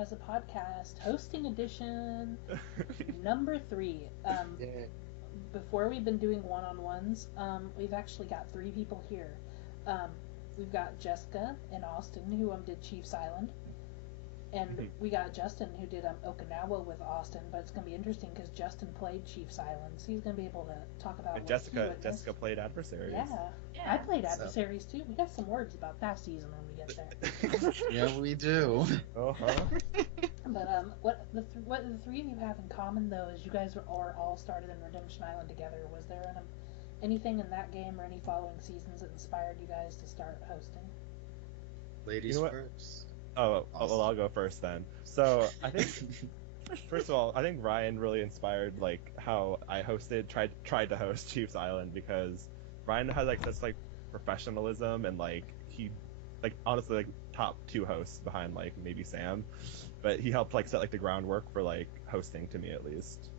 has a podcast, hosting edition, number 3. Before we've been doing one-on-ones, we've actually got 3 people here. We've got Jessica and Austin, who did Chiefs Island. And we got Justin, who did Okinawa with Austin, but it's going to be interesting because Justin played Chiefs Island, so he's going to be able to talk about Jessica played Adversaries. Yeah. I played Adversaries too. We got some words about that season when we get there. Yeah, we do. But what the 3 of you have in common, though, is you guys are all started in Redemption Island together. Was there anything in that game or any following seasons that inspired you guys to start hosting? Ladies first. Oh, well, I'll go first then. So, I think, first of all, I think Ryan really inspired, like, how I tried to host Chiefs Island, because Ryan has, like, such, like, professionalism, and, like, he, like, honestly, like, top 2 hosts behind, like, maybe Sam, but he helped, like, set, like, the groundwork for, like, hosting to me, at least.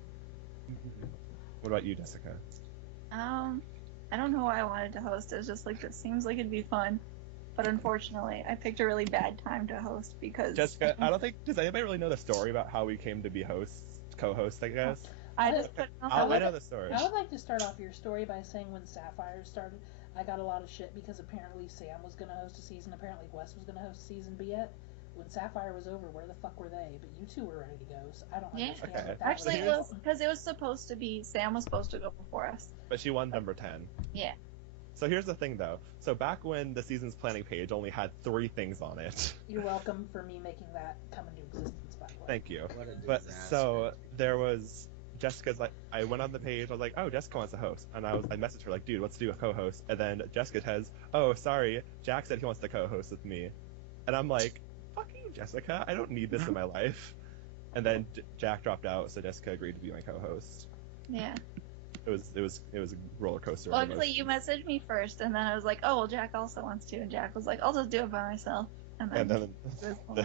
What about you, Jessica? I don't know why I wanted to host. It was just, like, it seems like it'd be fun. But unfortunately, I picked a really bad time to host because... Jessica, I don't think... Does anybody really know the story about how we came to be co-hosts, I guess? I just put... I know the story. I would like to start off your story by saying when Sapphire started, I got a lot of shit because apparently Sam was going to host a season, apparently Wes was going to host a season, but yet, when Sapphire was over, where the fuck were they? But you 2 were ready to go, so I don't understand what that Actually, it was because it was supposed to be... Sam was supposed to go before us. But she won number 10. Yeah. So here's the thing, though. So back when the season's planning page only had 3 things on it. You're welcome for me making that come into existence, by the way. Thank you. But so there was Jessica's like, I went on the page. I was like, oh, Jessica wants to host, and I messaged her like, dude, let's do a co-host. And then Jessica says, oh, sorry, Jack said he wants to co-host with me, and I'm like, fucking Jessica, I don't need this in my life. And then Jack dropped out, so Jessica agreed to be my co-host. Yeah. It was a roller coaster. Well, actually, you messaged me first, and then I was like, oh, well, Jack also wants to, and Jack was like, I'll just do it by myself. And then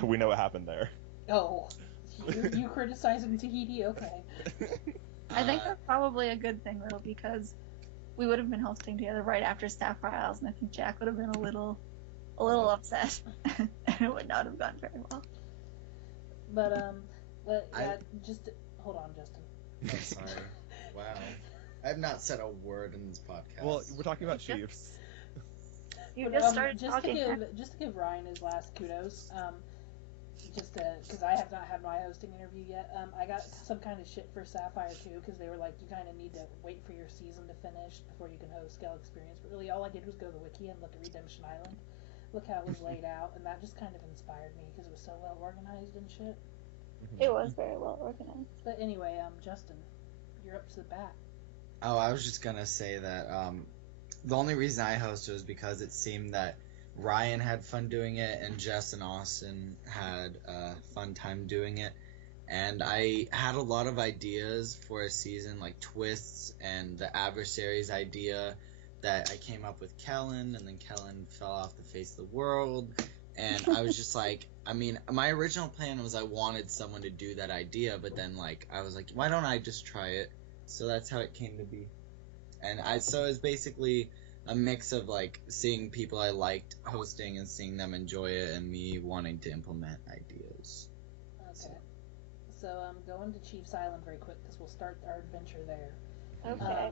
we know what happened there. Oh, you criticizing Tahiti? Okay. I think that's probably a good thing, though, because we would have been hosting together right after Sapphire Isles, and I think Jack would have been a little upset, and it would not have gone very well. But yeah, just hold on, Justin. I'm sorry. Wow. I have not said a word in this podcast. Well, we're talking about Chiefs. You just started talking. Just to give Ryan his last kudos, because I have not had my hosting interview yet. I got some kind of shit for Sapphire too, because they were like, you kind of need to wait for your season to finish before you can host Scale Experience. But really, all I did was go to the wiki and look at Redemption Island, look how it was laid out, and that just kind of inspired me because it was so well organized and shit. It was very well organized. But anyway, Justin, you're up to the bat. Oh, I was just gonna say that the only reason I hosted was because it seemed that Ryan had fun doing it and Jess and Austin had a fun time doing it. And I had a lot of ideas for a season, like twists and the Adversaries idea that I came up with Kellen, and then Kellen fell off the face of the world. And I was just like, I mean, my original plan was I wanted someone to do that idea, but then like I was like, why don't I just try it? So that's how it came to be. And so it was basically a mix of like seeing people I liked hosting and seeing them enjoy it, and me wanting to implement ideas. Okay. So going to Chiefs Island very quick because we'll start our adventure there. Okay.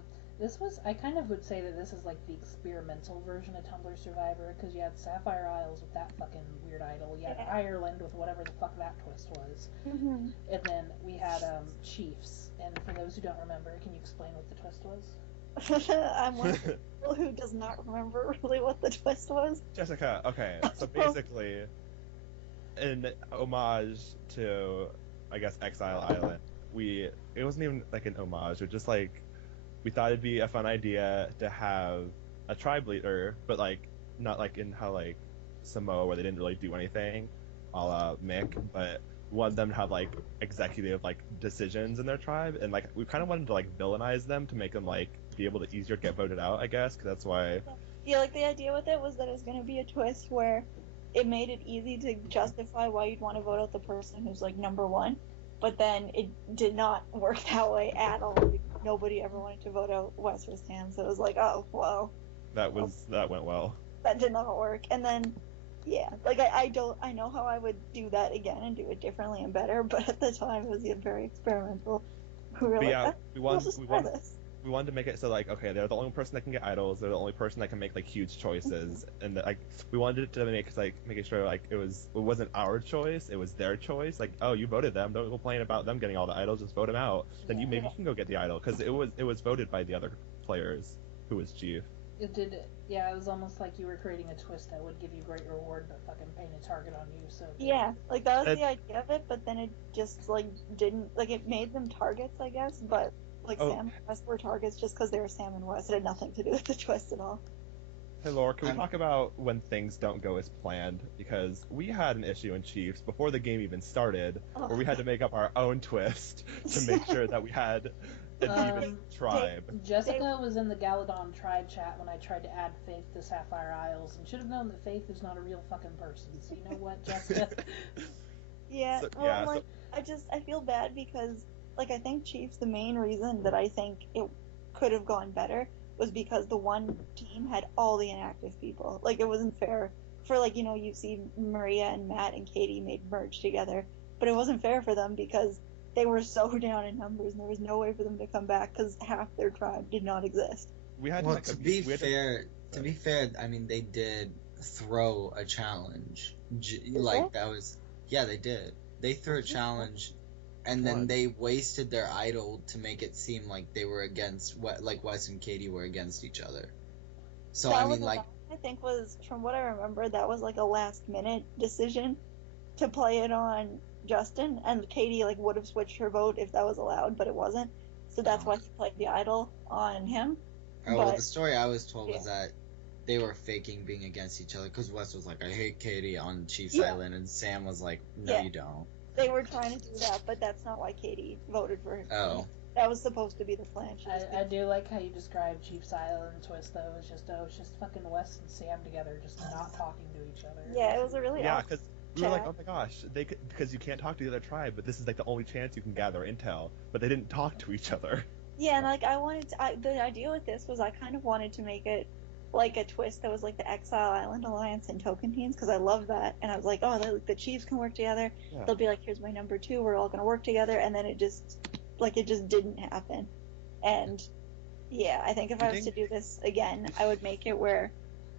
I kind of would say that this is like the experimental version of Tumblr Survivor, because you had Sapphire Isles with that fucking weird idol, you had Ireland with whatever the fuck that twist was, and then we had Chiefs. And for those who don't remember, can you explain what the twist was? I'm one of the people who does not remember really what the twist was. Jessica, okay, so basically, in homage to, I guess, Exile Island, it wasn't even like an homage, it was just like, we thought it'd be a fun idea to have a tribe leader, but like not like in how like Samoa where they didn't really do anything, a la Mick, but we wanted them to have like executive like decisions in their tribe, and like we kind of wanted to like villainize them to make them like be able to easier get voted out, I guess, because that's why. Yeah, like the idea with it was that it was going to be a twist where it made it easy to justify why you'd want to vote out the person who's like number one. But then it did not work that way at all. Nobody ever wanted to vote out Wes firsthand, so it was like, oh, well. That went well. That did not work. And then Yeah, like I know how I would do that again and do it differently and better, but at the time it was very experimental. We were But like, yeah, let's just try this. we wanted to make it so like, okay, they're the only person that can get idols. They're the only person that can make like huge choices, and like we wanted it to make like making sure like it wasn't our choice, it was their choice. Like, oh, you voted them, don't complain about them getting all the idols, just vote them out. Then you maybe Yeah. you can go get the idol because it was voted by the other players who was chief. It did. Yeah, it was almost like you were creating a twist that would give you great reward, but fucking paint a target on you. So Yeah, like that was And- the idea of it, but then it just like didn't like it made them targets, I guess, but like Oh. Sam and West were targets just because they were Sam and West. It had nothing to do with the twist at all. Hey Laura, can we talk about when things don't go as planned? Because we had an issue in Chiefs before the game even started, where we had to make up our own twist to make sure that we had an even tribe. Jessica was in the Galadon tribe chat when I tried to add Faith to Sapphire Isles, and should have known that Faith is not a real fucking person. So you know what, Jessica? Yeah, So- well, yeah, like I feel bad because like I think Chiefs the main reason that I think it could have gone better was because the one team had all the inactive people. Like it wasn't fair for like you see Maria and Matt and Katie made merge together, but it wasn't fair for them because they were so down in numbers and there was no way for them to come back because half their tribe did not exist. We had Well, like, to be fair, I mean they did throw a challenge. Like that was, yeah, they did. They threw a challenge, and then they wasted their idol to make it seem like they were against like Wes and Katie were against each other. So That I was mean, like, I think was from what I remember that was like a last minute decision to play it on Justin, and Katie like would have switched her vote if that was allowed, but it wasn't. So that's why he played the idol on him. well, But- the story I was told was yeah. that they were faking being against each other because Wes was like, "I hate Katie" on Chiefs Yeah. Island, and Sam was like, "No, Yeah. you don't." They were trying to do that, but that's not why Katie voted for him. Oh. That was supposed to be the plan. She just I do like how you described Chief's Island twist though. It's just fucking Wes and Sam together, just not talking to each other. Yeah, it was a really Yeah, awkward because we were like, chat. oh my gosh, because you can't talk to the other tribe, but this is like the only chance you can gather intel. But they didn't talk to each other. Yeah, and like the idea with this was I kind of wanted to make it like a twist that was like the Exile Island Alliance and Token Teams because I love that, and I was like, oh, the Chiefs can work together. Yeah. They'll be like, here's my number 2, we're all gonna work together, and then it just didn't happen. And yeah, I think if I was to do this again, I would make it where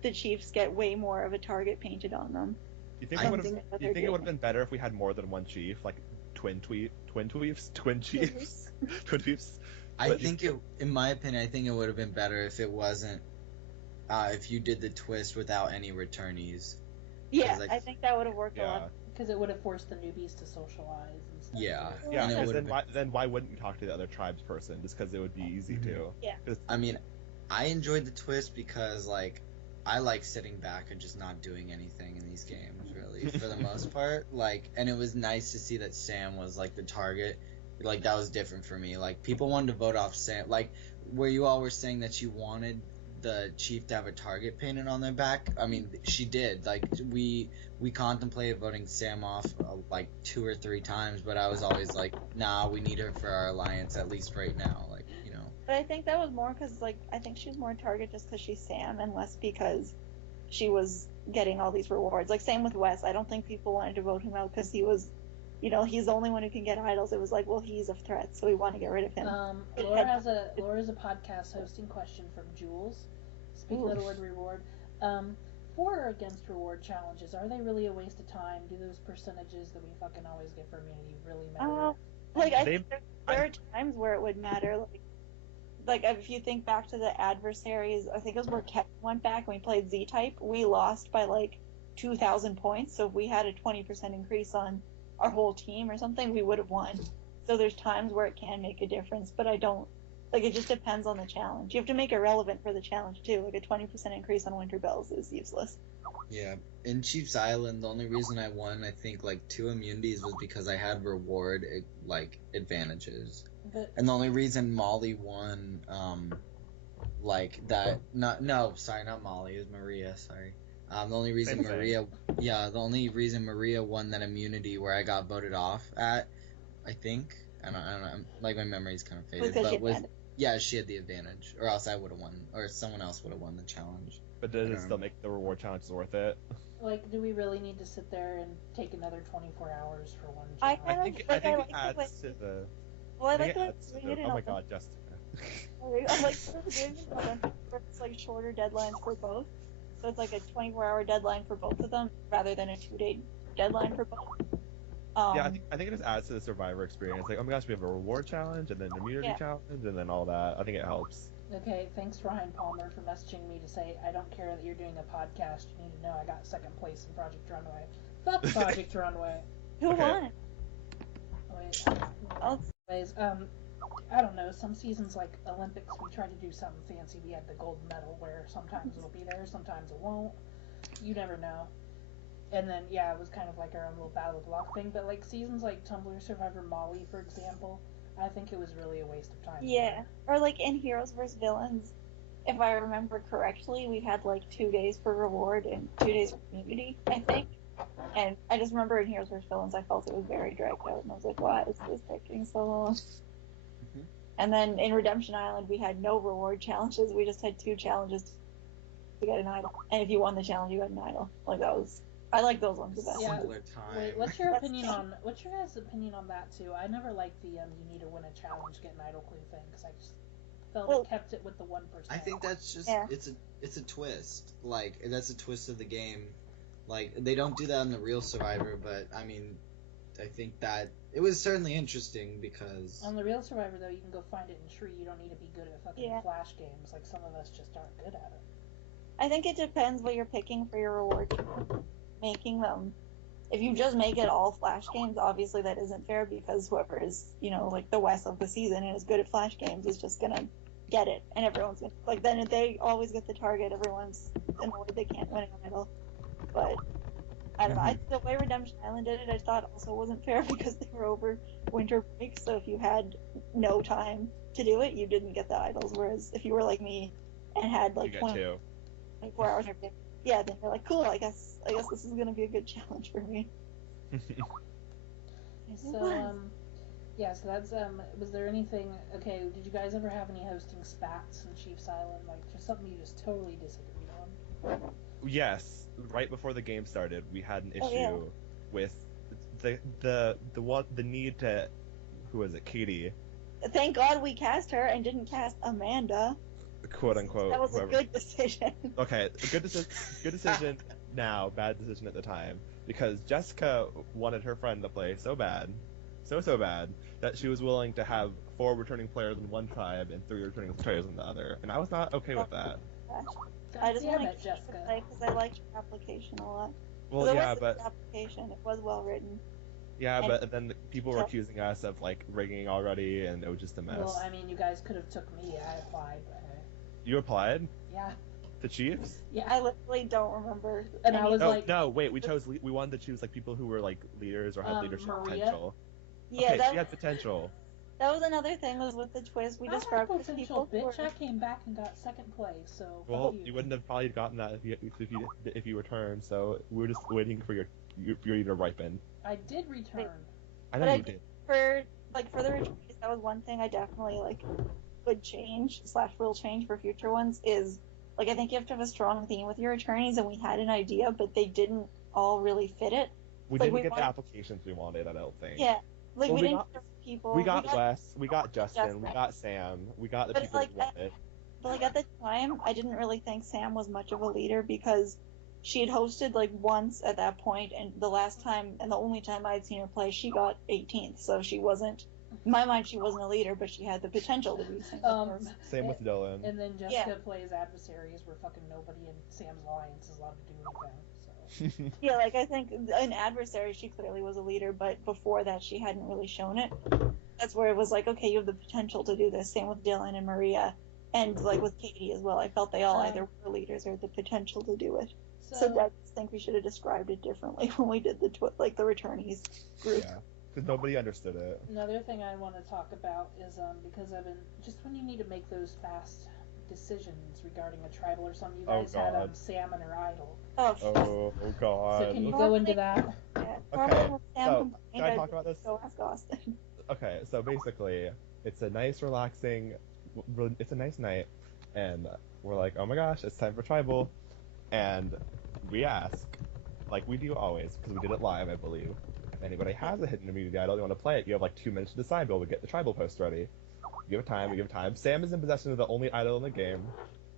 the Chiefs get way more of a target painted on them. You think I it would have? think that You think they're it would have been better if we had more than one chief, like twin chiefs, twin chiefs? I But- think in my opinion, I think it would have been better if it wasn't, if you did the twist without any returnees. Yeah, like- I think that would have worked a Yeah. lot. Because it would have forced the newbies to socialize and stuff. Yeah. too. Yeah, And it because would've then why wouldn't you talk to the other tribes person? Just because it would be easy to. I mean, I enjoyed the twist because like I like sitting back and just not doing anything in these games, really, for the most part. Like, and it was nice to see that Sam was like the target. Like that was different for me. Like people wanted to vote off Sam. Like where you all were saying that you wanted the chief to have a target painted on their back. I mean, she did. Like we contemplated voting Sam off like 2 or 3 times, but I was always like, nah, we need her for our alliance at least right now. Like, you know. But I think that was more because, like, I think she was more target just because she's Sam and less because she was getting all these rewards. Like, same with Wes. I don't think people wanted to vote him out because he was, he's the only one who can get idols. It was like, well, he's a threat, so we want to get rid of him. Laura has a podcast hosting question from Jules. Speaking of the word reward, for or against reward challenges, are they really a waste of time? Do those percentages that we fucking always get for immunity really matter? Like, I They- think there are times where it would matter. Like if you think back to the Adversaries, I think it was where Kevin went back and we played Z-Type. We lost by like 2,000 points. So if we had a 20% increase on our whole team or something, we would have won. So there's times where it can make a difference, but I don't. Like it just depends on the challenge. You have to make it relevant for the challenge too. Like a 20% increase on Winter Bells is useless. Yeah, in Chiefs Island, the only reason I won, I think, like 2 immunities was because I had reward advantages, and the only reason Molly won, like that, not Molly, it was Maria. Sorry, the only reason Same thing. the only reason Maria won that immunity where I got voted off at, I think, I don't know, like my memory's kind of faded, Because but yeah, she had the advantage, or else I would have won, or someone else would have won the challenge. But does it still make the reward challenges worth it? Like, do we really need to sit there and take another 24 hours for one I challenge? kind I of think like. I it like the way. adds to the. Well, I I think like it the way adds to they're doing the. it in Oh my Olympics. God, Jessica. I like the way they're doing it in Olympics, where it's like shorter deadlines for both. So it's like a 24-hour deadline for both of them, rather than a 2-day deadline for both. Yeah, I think it just adds to the Survivor experience. Like, oh my gosh, we have a reward challenge and then an immunity Yeah. challenge and then all that. I think it helps. Okay, thanks Ryan Palmer for messaging me to say, I don't care that you're doing a podcast. You need to know I got second place in Project Runway. Fuck Project Runway. Who Okay. won? Wait, Oh, anyways, I don't know. Some seasons, like Olympics, we try to do something fancy. We had the gold medal, where sometimes it'll be there, sometimes it won't. You never know. And then, yeah, it was kind of like our own little battle of luck thing. But like seasons like Tumblr Survivor Molly, for example, I think it was really a waste of time. yeah. Or like in Heroes vs. Villains, if I remember correctly, we had like 2 days for reward and 2 days for community, I think. And I just remember in Heroes vs. Villains, I felt it was very dragged out, and I was like, why is this taking so long? And then in Redemption Island, we had no reward challenges. We just had 2 challenges to get an idol. And if you won the challenge, you got an idol. Like that was, I like those ones the best. Yeah. Simpler time. Wait, what's your guys' opinion on that too? I never liked the you need to win a challenge, get an idol clue thing, because I just felt it kept it with the 1%. I think that's just Yeah. it's a twist. Like that's a twist of the game. Like they don't do that on the real Survivor, but I mean, I think that it was certainly interesting because On the real Survivor, though, you can go find it in Tree. You don't need to be good at fucking Yeah. flash games. Like some of us just aren't good at it. I think it depends what you're picking for your reward. Making them. If you just make it all flash games, obviously that isn't fair because whoever is, like the West of the season and is good at flash games is just gonna get it, and everyone's gonna, like, then if they always get the target, everyone's annoyed they can't win an idol. But I don't know. The way Redemption Island did it, I thought also wasn't fair because they were over winter break. So if you had no time to do it, you didn't get the idols. Whereas if you were like me and had like You got 24 hours every day, yeah, then you're like, cool. I guess this is gonna be a good challenge for me. So yeah. So that's Was there anything? Okay, did you guys ever have any hosting spats in Chiefs Island? Like just something you just totally disagreed on? Yes, right before the game started, we had an issue yeah. with the need to, who was it, Katie, Thank God we cast her and didn't cast Amanda. quote unquote. That was whoever. a good decision. Okay, good decision now, bad decision at the time, because Jessica wanted her friend to play so bad, so bad, that she was willing to have 4 returning players in one tribe and 3 returning players in the other, and I was not okay with that. I just want to it, Jessica. because I liked your application a lot. Well, There yeah, was a but good application. It was well written. yeah, and- but then people were accusing us of like rigging already, and it was just a mess. Well, I mean, you guys could have took me. I applied, but You applied yeah, to Chiefs? yeah. I literally don't remember. And I any- was Oh like, no, wait, we wanted to choose like people who were like leaders or had leadership Maria? potential. yeah, Okay, that, she had potential. that was another thing was with the twist. We I just had grabbed the potential, people who bitch. were- I came back and got second place. So Well, fuck you wouldn't have probably gotten that if you returned. So we were just waiting for your to ripen. I did return. I know But you did. for the retreats, that was one thing I definitely would change / will change for future ones is I think you have to have a strong theme with your attorneys, and we had an idea, but they didn't all really fit it. We like, didn't we get wanted- the applications we wanted. I don't think. Yeah, Well, we we didn't got- get people. We got Wes, we got Justin, we Justin. got Sam, we got the But, people we wanted. But at the time, I didn't really think Sam was much of a leader because she had hosted once at that point, and the last time and the only time I'd seen her play, she got 18th. So she wasn't, in my mind, she wasn't a leader, but she had the potential to be. Same with Dylan. And then Jessica plays Adversaries, where fucking nobody in Sam's Alliance is allowed to do anything. So Yeah, I think in Adversary she clearly was a leader, but before that she hadn't really shown it. That's where it was okay, you have the potential to do this. Same with Dylan and Maria, and with Katie as well. I felt they all either were leaders or had the potential to do it. So I just think we should have described it differently when we did the returnees group. Yeah, because nobody understood it. Another thing I want to talk about is because I've been just when you need to make those fast decisions regarding a tribal or something. You guys had Sam and her idol. Oh God. So can you go into that? Yeah. Okay. So can I talk about this? Go ask Austin. Okay, so basically, it's a nice, relaxing, it's a nice night, and we're like, oh my gosh, it's time for tribal, and we ask, like we do always, because we did it live, I believe. If anybody has a hidden immunity idol, you want to play it, you have like 2 minutes to decide. We'll get the tribal post ready. We give it time. Sam is in possession of the only idol in the game,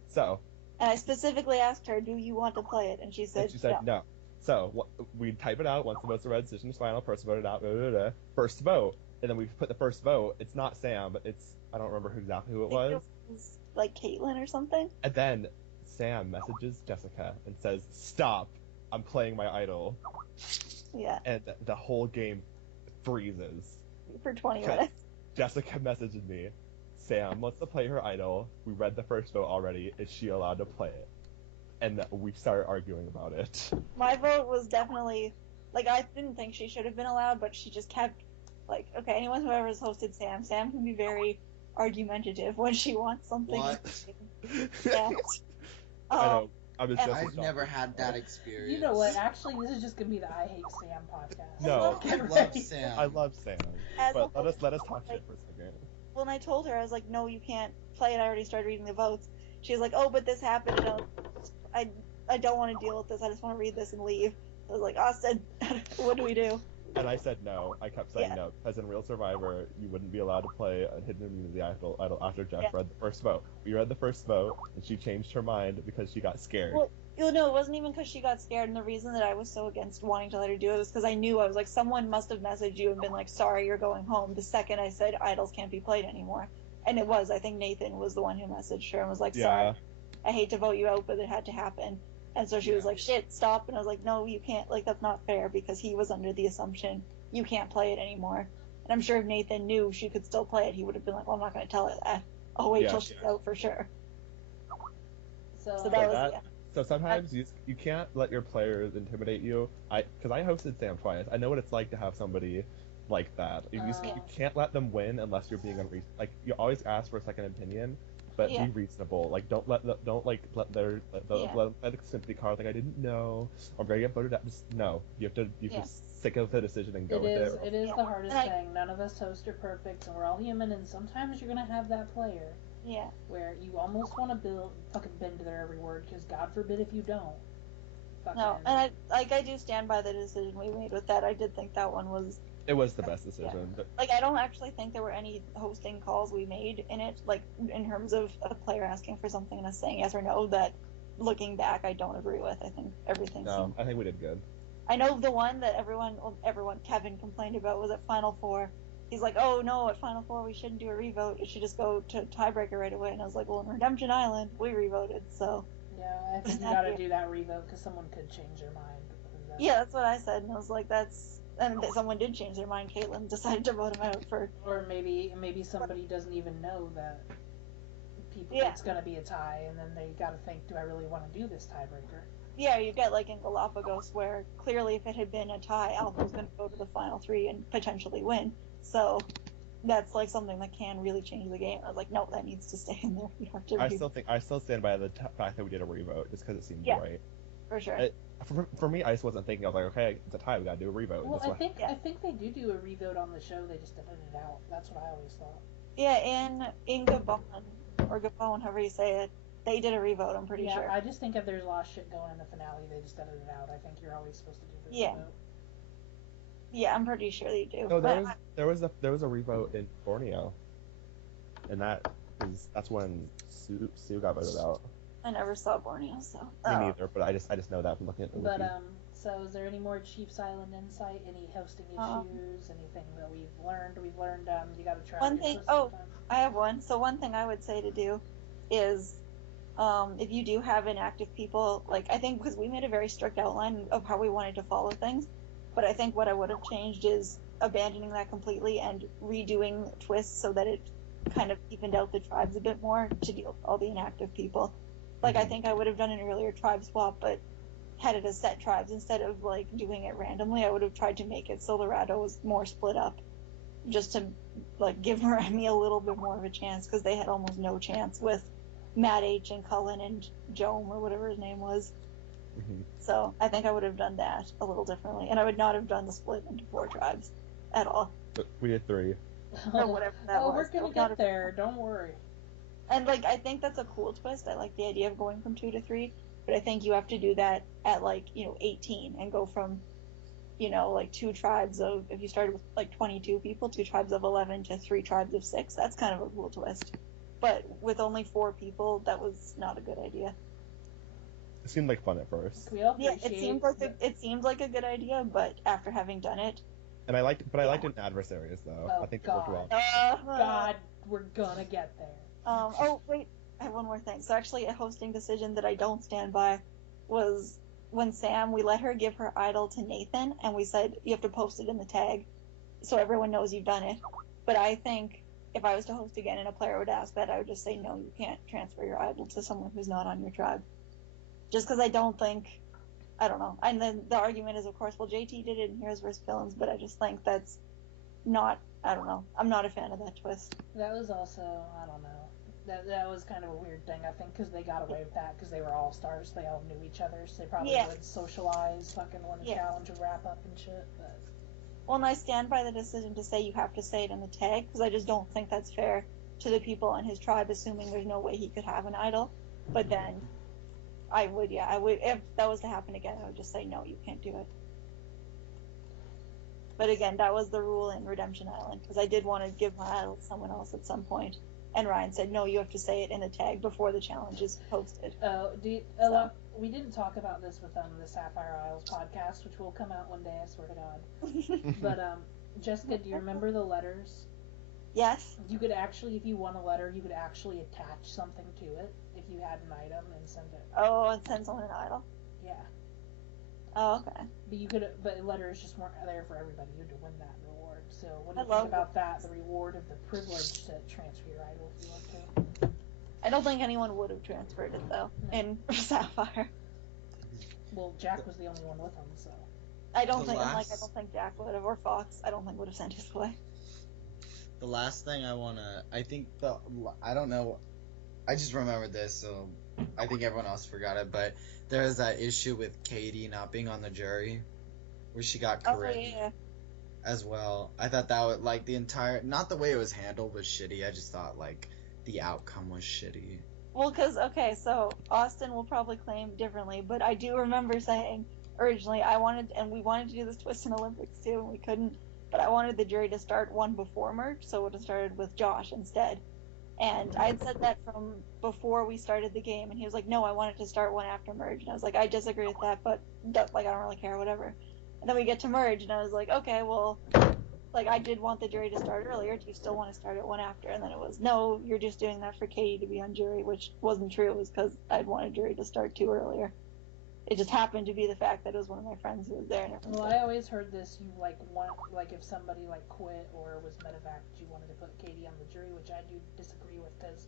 so. And I specifically asked her, "Do you want to play it?" And she said no. So we type it out once the votes are read. Decision is final. Person voted out. Blah, blah, blah. First vote, and then we put the first vote. It's not Sam, but it's I don't remember exactly who it was. It was like Caitlin or something. And then Sam messages Jessica and says, "Stop! I'm playing my idol." Yeah. And the whole game freezes. For 20 minutes. Jessica messaged me, "Sam wants to play her idol. We read the first vote already. Is she allowed to play it?" And we started arguing about it. My vote was definitely, like, I didn't think she should have been allowed, but she just kept, like, okay, anyone who ever has hosted Sam can be very argumentative when she wants something. What? Yeah. I know. I've never had that experience. You know what? Actually, this is just gonna be the I Hate Sam podcast. No, I love Sam. I love Sam. But let us talk shit for a second. When I told her, I was like, no, you can't play it. I already started reading the votes. She was like, oh, but this happened. I don't want to deal with this. I just want to read this and leave. I was like, Austin, what do we do? And I said no. I kept saying no, because in Real Survivor, you wouldn't be allowed to play a hidden immunity idol after Jeff read the first vote. We read the first vote, and she changed her mind because she got scared. Well, no, it wasn't even because she got scared, and the reason that I was so against wanting to let her do it was because I knew, I was like, someone must have messaged you and been like, sorry, you're going home, the second I said idols can't be played anymore. And it was, I think Nathan was the one who messaged her and was like, sorry, I hate to vote you out, but it had to happen. And so she was like, shit, stop. And I was like, no, you can't, like, that's not fair, because he was under the assumption you can't play it anymore. And I'm sure if Nathan knew she could still play it, he would have been like, well, I'm not going to tell her that. I'll wait till she's out for sure. So that was, So sometimes you can't let your players intimidate you. Because I hosted Sam twice. I know what it's like to have somebody like that. You can't let them win unless you're being unreasonable. Like, you always ask for a second opinion, but be reasonable. Like, don't let their sympathy card like, I didn't know, or I'm gonna get voted out. Just no. You have to stick with the decision and go with it. It is the hardest thing. None of us hosts are perfect, and we're all human, and sometimes you're gonna have that player. Yeah. Where you almost want to fucking bend to their every word, because God forbid if you don't. No, and I do stand by the decision we made with that. I did think that one was... It was the best decision. But... Like, I don't actually think there were any hosting calls we made in it, like, in terms of a player asking for something and us saying yes or no, that, looking back, I don't agree with. I think everything seemed... I think we did good. I know the one that everyone, Kevin complained about was at Final Four. He's like, oh no, at Final Four we shouldn't do a revote. It should just go to tiebreaker right away. And I was like, well, in Redemption Island, we revoted, so... Yeah, I think you gotta do that revote, because someone could change their mind. Yeah, that's what I said, and I was like, that's... And someone did change their mind. Caitlin decided to vote him out for... Or maybe somebody doesn't even know that it's gonna be a tie, and then they gotta think, do I really want to do this tiebreaker? Yeah, you get like in Galapagos, where clearly if it had been a tie, Alpha was going to go to the final three and potentially win. So that's like something that can really change the game. I was like, no, that needs to stay in there. You have to. I still stand by the fact that we did a revote, just because it seemed right. For sure. For me, I just wasn't thinking. I was like, okay, it's a tie. We got to do a revote. Well, I think they do a revote on the show. They just edited it out. That's what I always thought. Yeah, in Gabon, or Gabon, however you say it. They did a revote, I'm pretty sure. I just think if there's a lot of shit going in the finale, they just edit it out. I think you're always supposed to do the revote. Yeah, I'm pretty sure they do. No, there was a revote in Borneo, and that's when Sue got voted out. I never saw Borneo, so. Me neither, but I just know that from looking at the wiki. So is there any more Chiefs Island insight? Any hosting issues? Anything that we've learned? You got to try. One thing. I have one. So one thing I would say to do is. If you do have inactive people, like, I think because we made a very strict outline of how we wanted to follow things, but I think what I would have changed is abandoning that completely and redoing twists so that it kind of evened out the tribes a bit more to deal with all the inactive people. Like, I think I would have done an earlier tribe swap, but had it as set tribes instead of, like, doing it randomly. I would have tried to make it so Laredo was more split up, just to, like, give Remy a little bit more of a chance, because they had almost no chance with Matt H. and Cullen and Jome, or whatever his name was. Mm-hmm. So I think I would have done that a little differently, and I would not have done the split into 4 tribes at all. But we did 3. Or whatever that was. We're gonna get there. Don't worry. And like, I think that's a cool twist. I like the idea of going from 2 to 3, but I think you have to do that at 18 and go from two tribes of, if you started with 22 people, 2 tribes of 11 to 3 tribes of 6. That's kind of a cool twist. But with only 4 people, that was not a good idea. It seemed like fun at first. Yeah, it seemed like a good idea, but after having done it. And I liked it in Adversaries though. Oh, I think it worked well. God, we're gonna get there. Oh wait, I have one more thing. So actually, a hosting decision that I don't stand by was when we let her give her idol to Nathan, and we said you have to post it in the tag, so everyone knows you've done it. But I think if I was to host again and a player would ask that, I would just say no, you can't transfer your idol to someone who's not on your tribe. Just because I don't know. And then the argument is, of course, well, JT did it in Heroes vs. Villains, but I just think that's not, I don't know. I'm not a fan of that twist. That was also, I don't know. That was kind of a weird thing, I think, because they got away with that because they were all stars. They all knew each other, so they probably would socialize fucking when the challenge would wrap up and shit. But... Well, and I stand by the decision to say you have to say it in the tag, because I just don't think that's fair to the people on his tribe, assuming there's no way he could have an idol. But then I would, if that was to happen again, I would just say, no, you can't do it. But again, that was the rule in Redemption Island, because I did want to give my idol to someone else at some point. And Ryan said, no, you have to say it in the tag before the challenge is posted. We didn't talk about this with the Sapphire Isles podcast, which will come out one day, I swear to God. But, Jessica, do you remember the letters? Yes. You could actually, if you won a letter, you could actually attach something to it if you had an item and send it. Oh, and send someone an idol? Yeah. Oh, okay. But letters just weren't there for everybody. You had to win that reward. So what do you think about that? The reward of the privilege to transfer your idol if you want to. I don't think anyone would have transferred it though in Sapphire. Well, Jack was the only one with him, so. I don't think Jack would have, or Fox. I don't think would have sent his way. The last thing I don't know. I just remembered this, so I think everyone else forgot it. But there was that issue with Katie not being on the jury, where she got correct as well. I thought that would not the way it was handled was shitty. I just thought the outcome was shitty. Well, so Austin will probably claim differently, but I do remember saying originally we wanted to do this twist in Olympics too, and we couldn't. But I wanted the jury to start one before merge, so it would have started with Josh instead. And I had said that from before we started the game, and he was like, no, I wanted to start one after merge. And I was like, I disagree with that, but I don't really care, whatever. And then we get to merge, and I was like, okay, well, I did want the jury to start earlier. Do you still want to start it one after? And then it was, no, you're just doing that for Katie to be on jury, which wasn't true. It was because I'd wanted jury to start 2 earlier. It just happened to be the fact that it was one of my friends who was there. And well, I always heard this. You if somebody quit or was medevaced, you wanted to put Katie on the jury, which I do disagree with because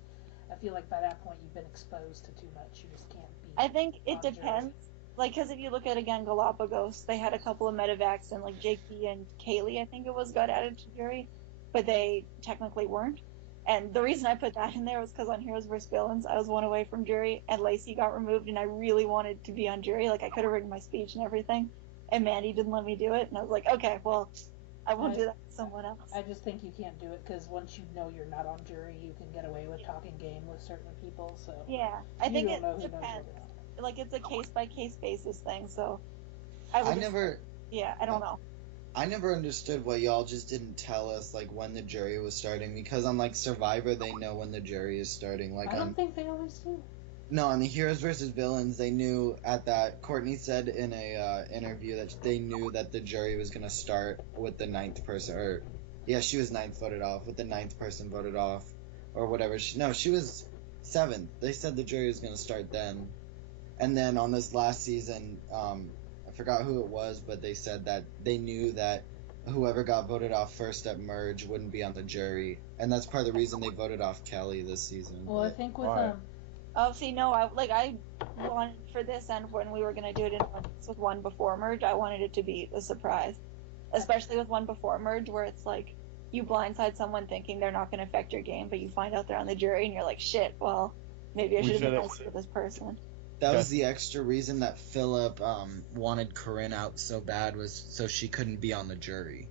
I feel like by that point you've been exposed to too much. You just can't be. I think it depends. Because if you look at again Galapagos, they had a couple of medevacts and JP and Kaylee, I think it was, got added to jury, but they technically weren't. And the reason I put that in there was because on Heroes vs. Villains, I was 1 away from jury, and Lacey got removed, and I really wanted to be on jury. I could have written my speech and everything, and Mandy didn't let me do it, and I was like, okay, well, I won't do that with someone else. I just think you can't do it, because once you know you're not on jury, you can get away with talking game with certain people, so... Yeah, I think it depends. It's a case-by-case basis thing, so... I don't know. I never understood why y'all just didn't tell us when the jury was starting, because on Survivor they know when the jury is starting. I don't think they always do. No, on the Heroes vs. Villains they knew at that. Courtney said in a interview that they knew that the jury was gonna start with the 9th person, she was 9th voted off, with the 9th person voted off, or whatever. She was 7th. They said the jury was gonna start then, and then on this last season, I forgot who it was, but they said that they knew that whoever got voted off first at merge wouldn't be on the jury, and that's part of the reason they voted off Kelly this season. Well, I think with oh, see, no, I wanted for this and when we were gonna do it with one before merge, I wanted it to be a surprise, especially with one before merge where it's you blindside someone thinking they're not gonna affect your game, but you find out they're on the jury and you're like, shit, well, maybe I should have been nice to this person. That was the extra reason that Philip wanted Corinne out so bad, was so she couldn't be on the jury.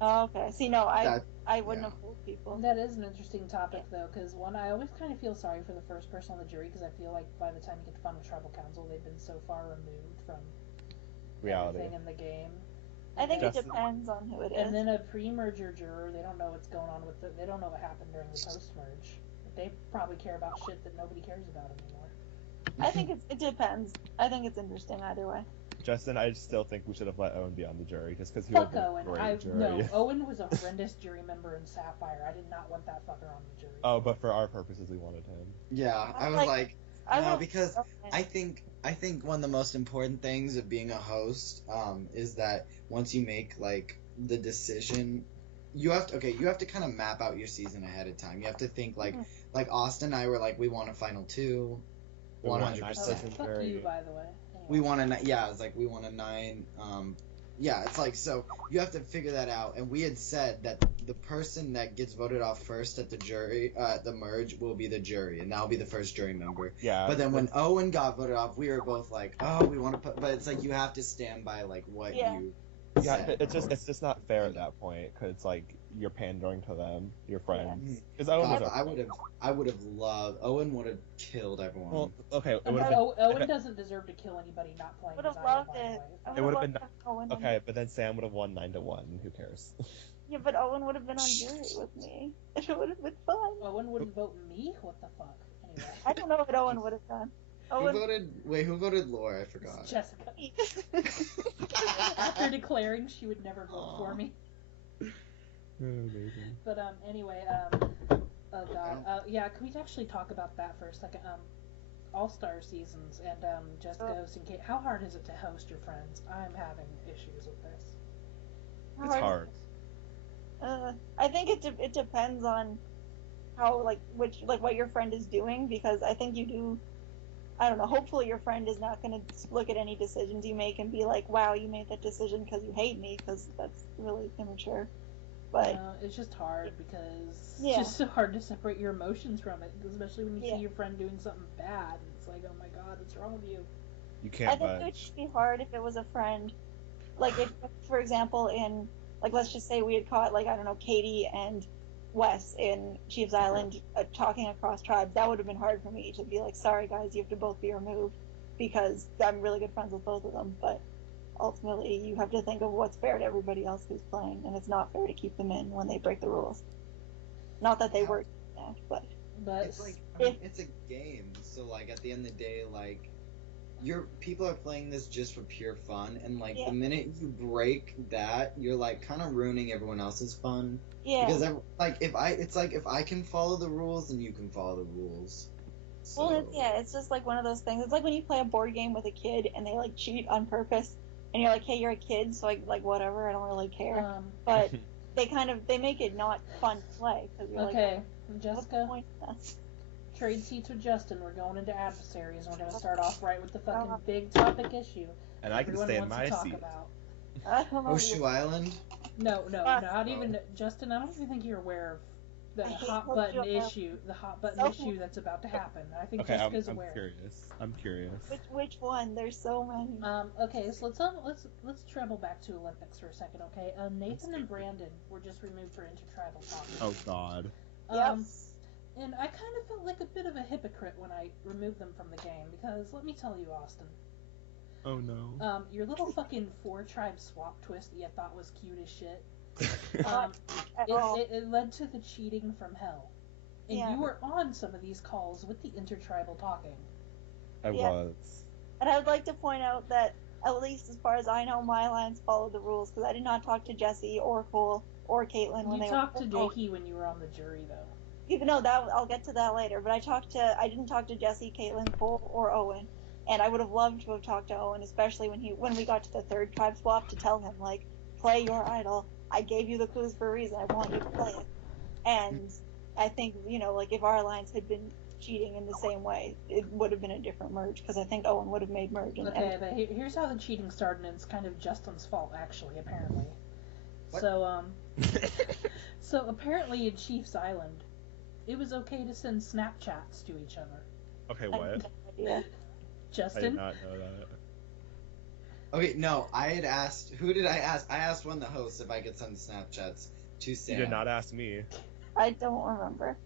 Oh, okay. See, no, That- I wouldn't yeah. have fooled people. That is an interesting topic, though, because one, I always kind of feel sorry for the first person on the jury, because I feel like by the time you get to final tribal council, they've been so far removed from Reality. everything in the game. I think Just- it depends on who it is. And then a pre-merger juror, they don't know what's going on with they don't know what happened during the post-merge. They probably care about shit that nobody cares about anymore. I think it depends. I think it's interesting either way. Justin, I still think we should have let Owen be on the jury, just because he Fuck would have Owen. been a great jury. No, Owen was a horrendous jury member in Sapphire. I did not want that fucker on the jury. Oh, but for our purposes, we wanted him. Yeah, I was like, no, because I think one of the most important things of being a host is that once you make like the decision, you have to kind of map out your season ahead of time. You have to think like Austin and I were like, we want a final 2, We want a 100%. nice Oh, person fuck jury. you, by the way. Anyway. We want a it's like we want a 9. Yeah, it's like, so you have to figure that out. And we had said that the person that gets voted off first at the jury, the merge, will be the jury, and that'll be the first jury member. Yeah. But then when Owen got voted off, we were both like, oh, we want to put, but it's like you have to stand by like what you. Yeah, said. it's just not fair at that point, because it's like you're pandering to them, your friends. Because God, Owen was I would have loved. Owen would have killed everyone. well, okay, it And would have been Owen doesn't deserve to kill anybody not playing Would his have idol, loved by the it. way. It would have been Owen okay, but then Sam would have won 9-1. Who cares? Yeah, but Owen would have been on jury with me. It would have been fun. Owen wouldn't vote me? What the fuck? Anyway. I don't know what Owen would have done. Owen, Who voted Laure? I forgot. Jessica. After declaring she would never vote for me. Amazing. But anyway, oh god, yeah, can we actually talk about that for a second? All-Star seasons and Jessica hosting Kate. How hard is it to host your friends? I'm having issues with this. It's hard. I think it depends on how what your friend is doing, because I think you do. I don't know. Hopefully, your friend is not going to look at any decisions you make and be like, "Wow, you made that decision because you hate me," because that's really immature. But it's just hard because Yeah. it's just so hard to separate your emotions from it, especially when you see your friend doing something bad. And it's like, oh my god, what's wrong with you? You I can't think it would just be hard if it was a friend. Like, if, for example, in, like, let's just say we had caught, like, I don't know, Katie and Wes in Chiefs Island talking across tribes. That would have been hard for me to be like, sorry guys, you have to both be removed, because I'm really good friends with both of them. But ultimately, you have to think of what's fair to everybody else who's playing, and it's not fair to keep them in when they break the rules. Not that they were, but It's like, I mean, it's a game, so like at the end of the day, like people are playing this just for pure fun, and like the minute you break that, you're like kind of ruining everyone else's fun. Yeah. Because if I can follow the rules, then you can follow the rules. So. Well, it's just like one of those things. It's like when you play a board game with a kid and they like cheat on purpose, and you're like, hey, you're a kid, so like whatever, I don't really care. But they make it not fun to play, because you're okay, like, Jessica. what's the point of that? Trade seats with Justin. We're going into Adversaries, and we're going to start off right with the fucking big topic issue. And I can stay in my seat. I don't know. Horseshoe Island? No, not even Justin. I don't even think you're aware of the hot button issue. The hot button issue that's about to happen. I think Jessica's I'm aware. I'm curious. Which one? There's so many. Okay, so let's travel back to Olympics for a second. Okay, Nathan and Brandon were just removed for intertribal talk. Oh God. Yes. And I kind of felt like a bit of a hypocrite when I removed them from the game, because let me tell you, Austin. Oh no. Your little fucking 4-tribe swap twist that you thought was cute as shit. It led to the cheating from hell. And you were on some of these calls with the intertribal talking. I was. And I would like to point out that, at least as far as I know, my alliance followed the rules, because I did not talk to Jesse or Cole or Caitlin when you they talked were. to Jakey when you were on the jury, though. Even though I'll get to that later, but I didn't talk to Jesse, Caitlin, Cole, or Owen, and I would have loved to have talked to Owen, especially when we got to the 3rd tribe swap, to tell him, like, play your idol. I gave you the clues for a reason. I want you to play it. And I think, like, if our alliance had been cheating in the same way, it would have been a different merge, because I think Owen would have made merge. Okay, but here's how the cheating started, and it's kind of Justin's fault, actually, apparently. What? So apparently in Chiefs Island, it was okay to send Snapchats to each other. Okay, what? Yeah. I did Justin? not know that. Okay, no, I had asked. Who did I ask? I asked one of the hosts if I could send Snapchats to Sam. You did not ask me. I don't remember.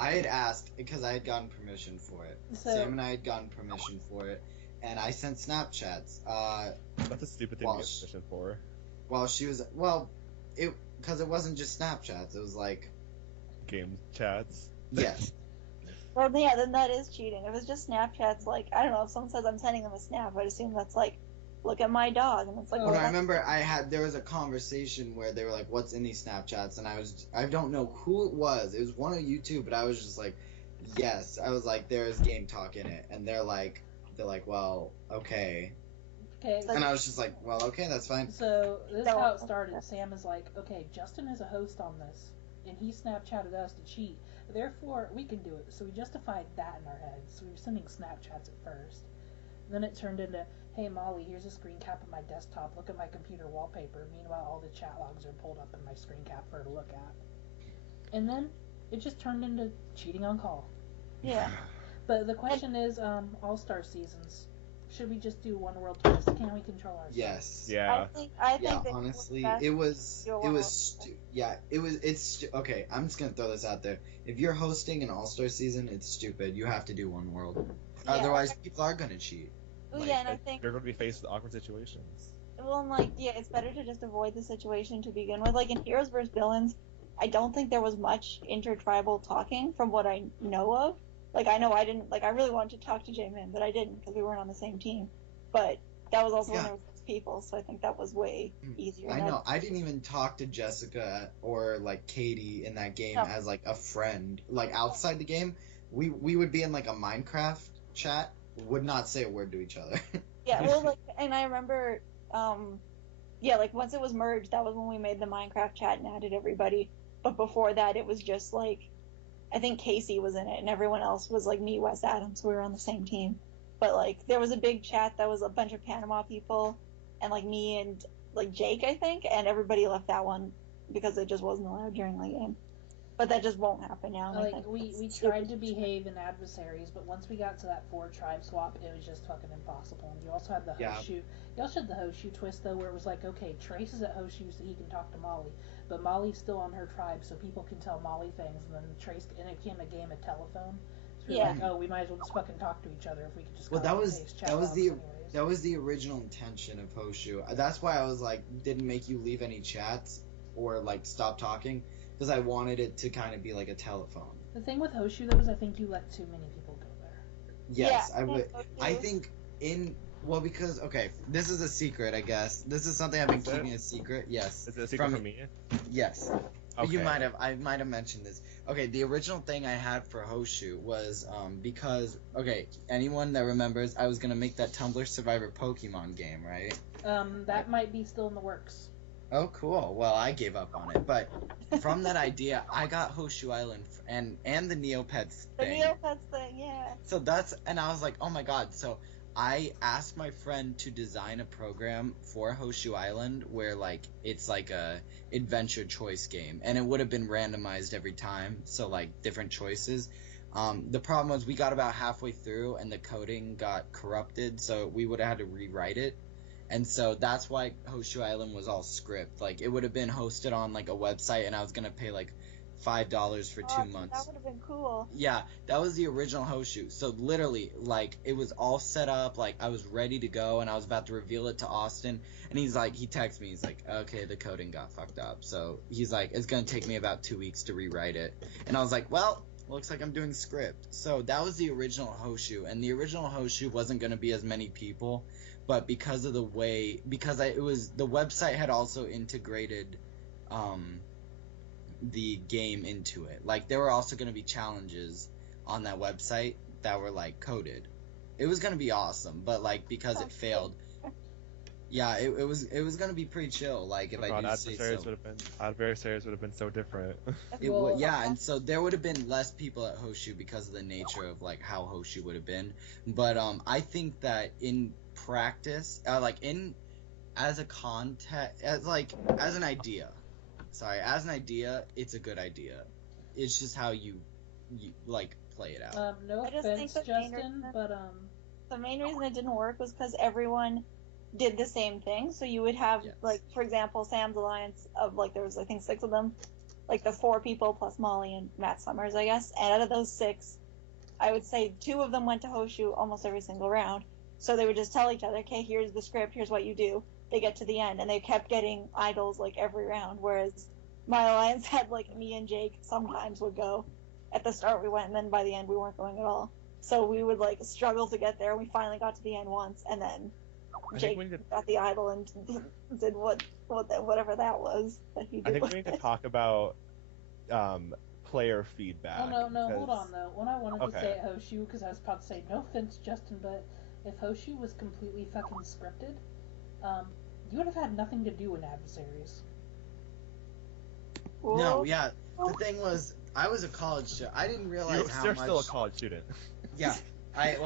I had asked because I had gotten permission for it. So- Sam and I had gotten permission for it, and I sent Snapchats. That's a stupid thing to get permission for. While she was because it wasn't just Snapchats. It was like Game chats. yes. Well, yeah, then that is cheating. If it's just Snapchats, like, I don't know, if someone says I'm sending them a snap, I'd assume that's like, look at my dog, and it's like, Oh, Well, well, I that's- remember there was a conversation where they were like, "What's in these Snapchats?" And I don't know who it was. It was one of you two, but I was just like, "Yes." I was like, "There's game talk in it," and they're like, "Well, okay." Okay, And I was just like, "Well, okay, that's fine." so this is No. how it started. Sam is like, okay, Justin is a host on this, and he Snapchatted us to cheat. Therefore, we can do it. So we justified that in our heads. So we were sending Snapchats at first. Then it turned into, hey Molly, here's a screen cap of my desktop. Look at my computer wallpaper. Meanwhile, all the chat logs are pulled up in my screen cap for her to look at. And then it just turned into cheating on call. yeah. But the question is, All-Star seasons. Should we just do one world twist? Can we control ourselves? Yes. Yeah. I think Yeah, that honestly, best it was do a it's okay. I'm just gonna throw this out there. If you're hosting an All-Star season, it's stupid. You have to do one world. Yeah. Otherwise, people are gonna cheat. Oh, yeah, and I think, You're going to be faced with awkward situations. well, and like, yeah, it's better to just avoid the situation to begin with. Like, in Heroes vs. Villains, I don't think there was much intertribal talking from what I know of. Like, I know I didn't, like, I really wanted to talk to J-Min, but I didn't because we weren't on the same team. But that was also when Yeah. there was 6 people, so I think that was way easier. I know. I didn't even talk to Jessica or like Katie in that game No. as like a friend. Like outside the game, we would be in like a Minecraft chat, would not say a word to each other. Yeah, well, like, and I remember, yeah, like, once it was merged, that was when we made the Minecraft chat and added everybody. But before that, it was just, like, I think Casey was in it, and everyone else was, like, me, Wes Adams, so we were on the same team. But, like, there was a big chat that was a bunch of Panama people, and, like, me and, like, Jake, I think, and everybody left that one because it just wasn't allowed during the game. But that just won't happen now. And I Like, think we it's tried to stupid. behave in Adversaries, but once we got to that 4-tribe swap, it was just fucking impossible. And you also had the Hoshu. You also had the Hoshu twist, though, where it was like, okay, Trace is at Hoshu so he can talk to Molly, but Molly's still on her tribe so people can tell Molly things, and then Trace, and it became a game of telephone. So we were Yeah. like, oh, we might as well just fucking talk to each other if we could just Well, copy and paste chat logs anyways. That was the original intention of Hoshu. That's why I was like, didn't make you leave any chats or like stop talking, because I wanted it to kind of be like a telephone. The thing with Hoshu, though, is I think you let too many people go there. Yes, Yeah, I would. so I too. think because okay, this is a secret, I guess. This is something I've been Is it? keeping a secret. Yes. Is it a secret From- from me? Yes. Okay. I might have mentioned this. Okay, the original thing I had for Hoshu was because anyone that remembers, I was gonna make that Tumblr Survivor Pokemon game, right? That might be still in the works. Oh, cool. Well, I gave up on it, but from that idea, I got Hoshu Island and the Neopets The thing. Neopets thing, yeah. So and I was like, oh my god. So I asked my friend to design a program for Hoshu Island where like it's like a adventure choice game, and it would have been randomized every time, so like different choices. The problem was we got about halfway through and the coding got corrupted, so we would have had to rewrite it. And so that's why Hoshu Island was all script. Like it would have been hosted on like a website, and I was gonna pay like $5 for 2 months. That would have been cool. Yeah, that was the original Hoshu. So literally, like, it was all set up, like, I was ready to go, and I was about to reveal it to Austin, and he texts me, he's like, okay, the coding got fucked up. So he's like, it's gonna take me about 2 weeks to rewrite it. And I was like, well, looks like I'm doing script. So that was the original Hoshu, and the original Hoshu wasn't gonna be as many people, but because of the way, the website had also integrated, the game into it. Like there were also going to be challenges on that website that were like coded. It was going to be awesome, but like because it failed, yeah, it was going to be pretty chill. Like if I do say so. Adversaries would have been so different. And so there would have been less people at Hoshu because of the nature of like how Hoshu would have been. But I think that in practice, as an idea. Sorry, as an idea, it's a good idea. It's just how you like play it out. No I just think offense, the main Justin, reason- but The main reason it didn't work was because everyone did the same thing. So you would have, Yes. like, for example, Sam's alliance of, like, there was, I think, 6 of them. Like, the 4 people plus Molly and Matt Summers, I guess. And out of those 6, I would say 2 of them went to Hoshu almost every single round. So they would just tell each other, okay, here's the script, here's what you do. They get to the end, and they kept getting idols, like, every round. Whereas my alliance had, like, me and Jake sometimes would go. At the start we went, and then by the end we weren't going at all. So we would, like, struggle to get there, and we finally got to the end once, and then Jake got the idol and did whatever that was that he did. I think we need to talk about player feedback. Oh, no, because... hold on, though. What I wanted to Okay. say at Hoshu, because I was about to say, no offense, Justin, but if Hoshu was completely fucking scripted, you would have had nothing to do in Adversaries. No, yeah. The thing was, I was a college student. I didn't realize how You're much. still a college student. Yeah, I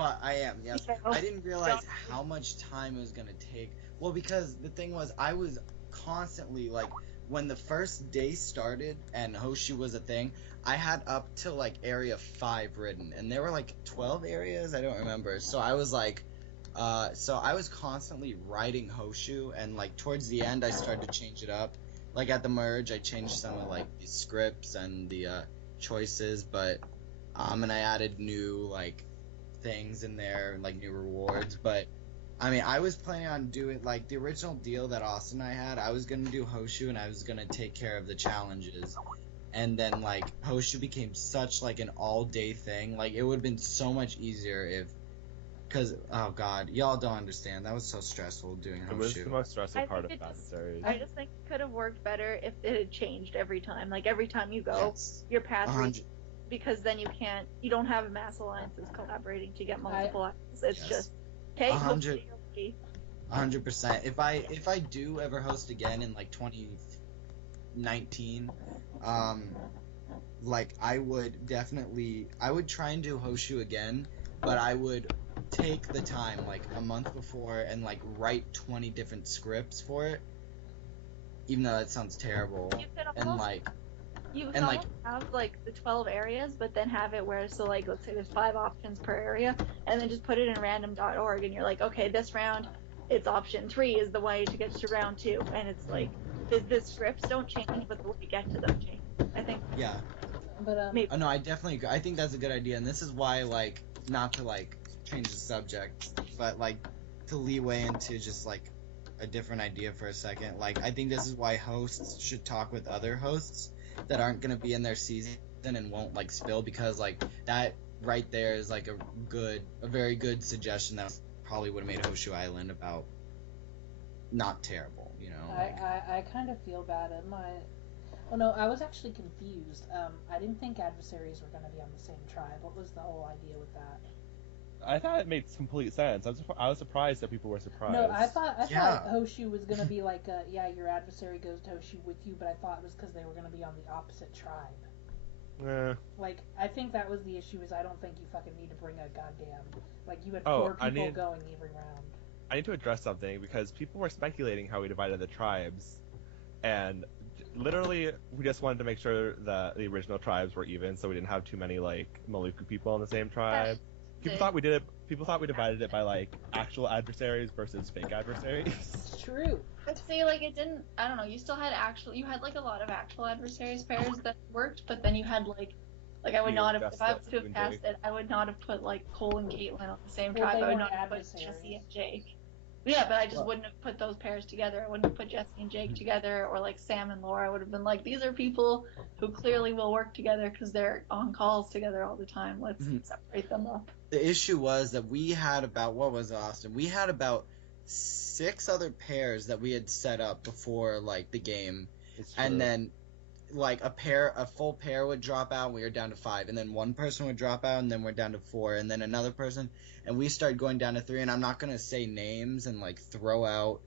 am. Yes, I didn't realize how much time it was gonna take. Well, because the thing was, I was constantly like, when the first day started and Hoshu was a thing, I had up to like area 5 written, and there were like 12 areas. I don't remember. So I was like, so I was constantly writing Hoshu, and like towards the end, I started to change it up. Like at the merge, I changed some of like the scripts and the choices, but and I added new like things in there, like new rewards. But I mean, I was planning on doing like the original deal that Austin and I had. I was gonna do Hoshu, and I was gonna take care of the challenges. And then like Hoshu became such like an all-day thing. Like it would have been so much easier if, because oh god, y'all don't understand. That was so stressful doing Hoshu. It was the most stressful part of think Adversaries. I just think it could have worked better if it had changed every time. Like every time you go, Yes. your path 100 because then you don't have mass alliances collaborating to get multiple items. It's Yes. just okay. 100. 100%. If I do ever host again in like 2019, like I would try and do Hoshu again, but I would take the time like a month before and like write 20 different scripts for it, even though that sounds terrible. You could And almost, like you and, like- almost have like the 12 areas, but then have it where so like let's say there's 5 options per area, and then just put it in random.org, and you're like, okay, this round it's option 3 is the way to get to round 2, and it's like the scripts don't change, but the way to get to them change. I think. yeah. But, Maybe. Oh, no, I definitely agree. I think that's a good idea, and this is why, like, not to, like, change the subject, but, like, to leeway into just, like, a different idea for a second. Like, I think this is why hosts should talk with other hosts that aren't going to be in their season and won't, like, spill, because, like, that right there is, like, a very good suggestion that probably would have made Hoshu Island about not terrible, you know? Like, I kind of feel bad at my... Well, no, I was actually confused. I didn't think Adversaries were going to be on the same tribe. What was the whole idea with that? I thought it made complete sense. I was surprised that people were surprised. No, I thought Yeah. Hoshu was going to be like, your adversary goes to Hoshu with you, but I thought it was because they were going to be on the opposite tribe. Like, I think that was the issue, is I don't think you fucking need to bring a goddamn... Like, you had 4 people going every round. I need to address something, because people were speculating how we divided the tribes, and literally we just wanted to make sure that the original tribes were even, so we didn't have too many like Maluku people in the same tribe. People thought we divided it by like actual adversaries versus fake adversaries. It's true. But see, like it didn't. I don't know. You still had you had like a lot of actual adversaries pairs that worked, but then you had like I would You not have. just If I was let to have Jake. passed it, I would not have put like Cole and Caitlyn on the same Well, tribe. they I would weren't not have put adversaries. Jesse and Jake. Yeah, but I just Well- wouldn't have put those pairs together. I wouldn't have put Jesse and Jake together, or like Sam and Laura. I would have been like, these are people who clearly will work together because they're on calls together all the time. Let's Mhm. separate them up. The issue was that we had about, what was it, Austin? We had about 6 other pairs that we had set up before like the game, It's and true. then like a full pair would drop out, and we were down to 5, and then one person would drop out, and then we're down to 4, and then another person, and we started going down to 3. And I'm not gonna say names and like throw out,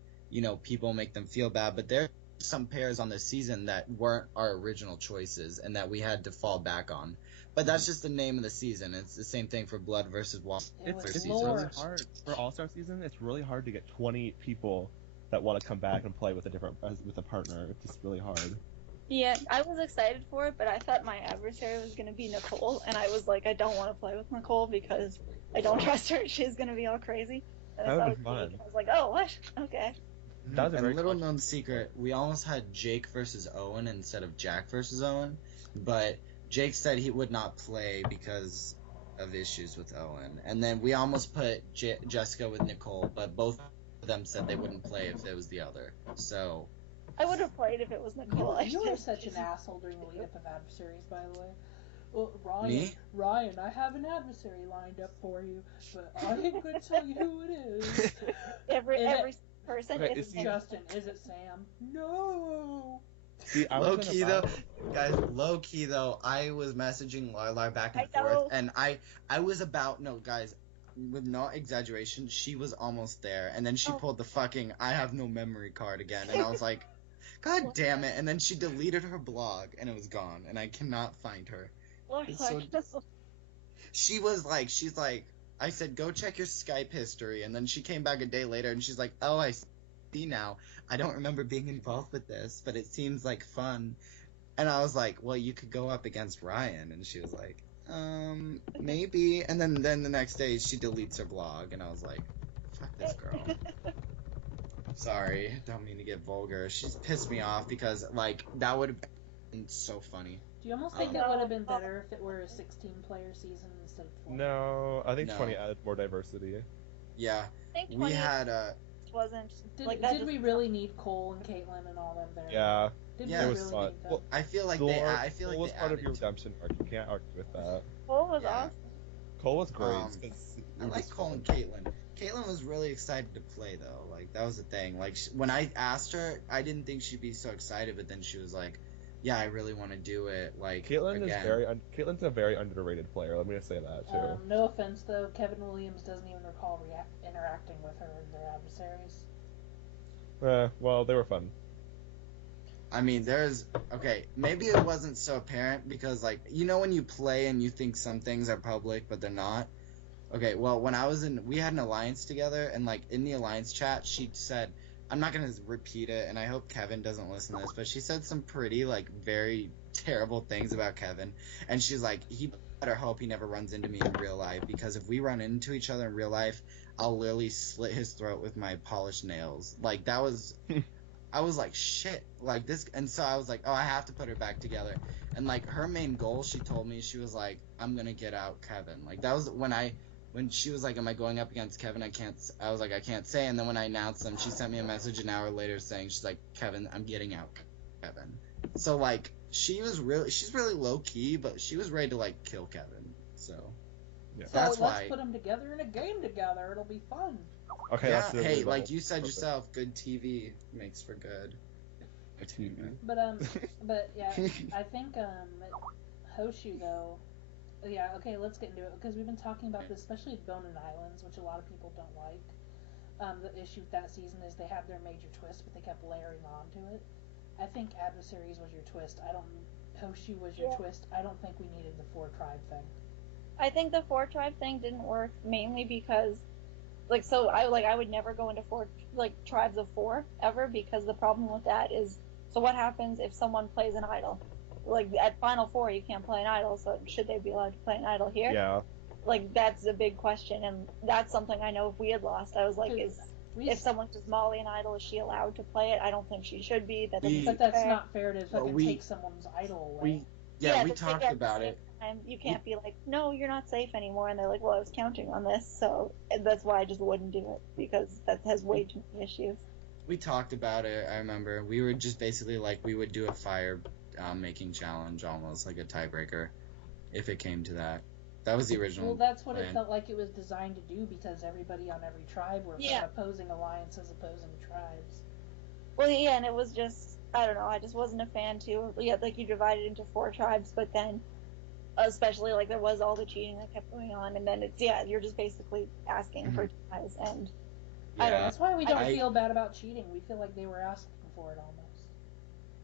people, make them feel bad, but there's some pairs on this season that weren't our original choices and that we had to fall back on. But that's just the name of the season. It's the same thing for Blood versus Water. It was It's Laure. really hard for All-Star season. It's really hard to get 20 people that want to come back and play with a partner. It's just really hard. Yeah, I was excited for it, but I thought my adversary was going to be Nicole, and I was like, I don't want to play with Nicole because I don't trust her. She's going to be all crazy. And That I saw would've been Jake, fun. I was like, oh, what? Okay. That was a And very little fun known choice. secret, we almost had Jake versus Owen instead of Jack versus Owen, but Jake said he would not play because of issues with Owen. And then we almost put Jessica with Nicole, but both of them said they wouldn't play if it was the other. So I would have played if it was Nicole. You were such an asshole during the lead up of Adversaries, by the way. Well, Me? Ryan, I have an adversary lined up for you, but I ain't gonna tell you who it is. every person Okay, is is he- Justin, is it Sam? No. See, I low wasn't key though, about- guys, low key though, I was messaging Laure back and I know. forth, and I was about, no guys, with no exaggeration, she was almost there, and then she Oh. pulled the fucking I have no memory card again, and I was like, God damn it, and then she deleted her blog, and it was gone, and I cannot find her. Lord, It's so- she's like, I said, go check your Skype history, and then she came back a day later, and she's like, oh, I see now. I don't remember being involved with this, but it seems like fun. And I was like, well, you could go up against Ryan, and she was like, maybe. And then the next day, she deletes her blog, and I was like, fuck this girl. Sorry, don't mean to get vulgar. She's pissed me off because, like, that would have been so funny. Do you almost think it would have been better if it were a 16-player season instead of 20? No, I think No. 20 added more diversity. Yeah, I think we 20 had wasn't Did, like that. did we really need Cole and Caitlyn and all them there? Yeah, Did Yeah, we it was really fun. need them? Well, I feel like Cole they was part of added your to- redemption arc. You can't argue with that. Cole was Yeah. awesome. Cole was great. Um, 'cause I it was like Cole fun. and Caitlyn. Caitlyn was really excited to play though. Like that was the thing. Like when I asked her, I didn't think she'd be so excited, but then she was like, "Yeah, I really want to do it." Like Caitlyn again. Caitlyn's a very underrated player. Let me just say that too. No offense though, Kevin Williams doesn't even recall interacting with her in their adversaries. Well, they were fun. I mean, okay. Maybe it wasn't so apparent because like when you play and you think some things are public but they're not. Okay, well when we had an alliance together and like in the alliance chat she said, I'm not gonna repeat it and I hope Kevin doesn't listen to this, but she said some pretty like very terrible things about Kevin and she's like, he better hope he never runs into me in real life because if we run into each other in real life, I'll literally slit his throat with my polished nails. Like that was I was like, shit, like this, and so I was like, oh, I have to put her back together. And like her main goal, she told me, she was like, I'm gonna get out Kevin. Like that was when she was like, am I going up against Kevin? I was like, I can't say. And then when I announced them, she sent me a message an hour later saying, she's like, Kevin, I'm getting out Kevin. So like, she's really low key, but she was ready to like kill Kevin. So Yeah. that's so let's why. put them together in a game together. It'll be fun. Okay, Yeah, that's the hey, the like whole you said purpose. yourself, good TV makes for good entertainment. But yeah, I think Hoshu though. Yeah, okay, let's get into it because we've been talking about this, especially with Bone and Islands, which a lot of people don't like. The issue with that season is they had their major twist, but they kept layering onto it. I think Adversaries was your twist. Hoshu was your twist. I don't think we needed the 4-tribe thing. I think the 4-tribe thing didn't work mainly because, like, so I would never go into 4 tribes of 4 ever because the problem with that is, so what happens if someone plays an idol? Like at Final Four, you can't play an idol, so should they be allowed to play an idol here? Yeah. Like that's a big question, and that's something I know if we had lost, I was like, if someone says Molly an idol, is she allowed to play it? I don't think she should be. That doesn't But that's fair. not fair to fucking take someone's idol away. We but talked at the about same it. time, you can't be like, no, you're not safe anymore, and they're like, well, I was counting on this, so that's why I just wouldn't do it because that has way too many issues. We talked about it. I remember we were just basically like we would do a fire making challenge, almost like a tiebreaker, if it came to that. That was the original. Well, that's what plan. it felt like it was designed to do because everybody on every tribe were from opposing alliances, opposing tribes. Well, yeah, and it was just, I don't know, I just wasn't a fan too. Yeah, like you divided into 4 tribes, but then, especially like there was all the cheating that kept going on, and then you're just basically asking for ties, and I don't know. That's why we don't feel bad about cheating. We feel like they were asking for it almost.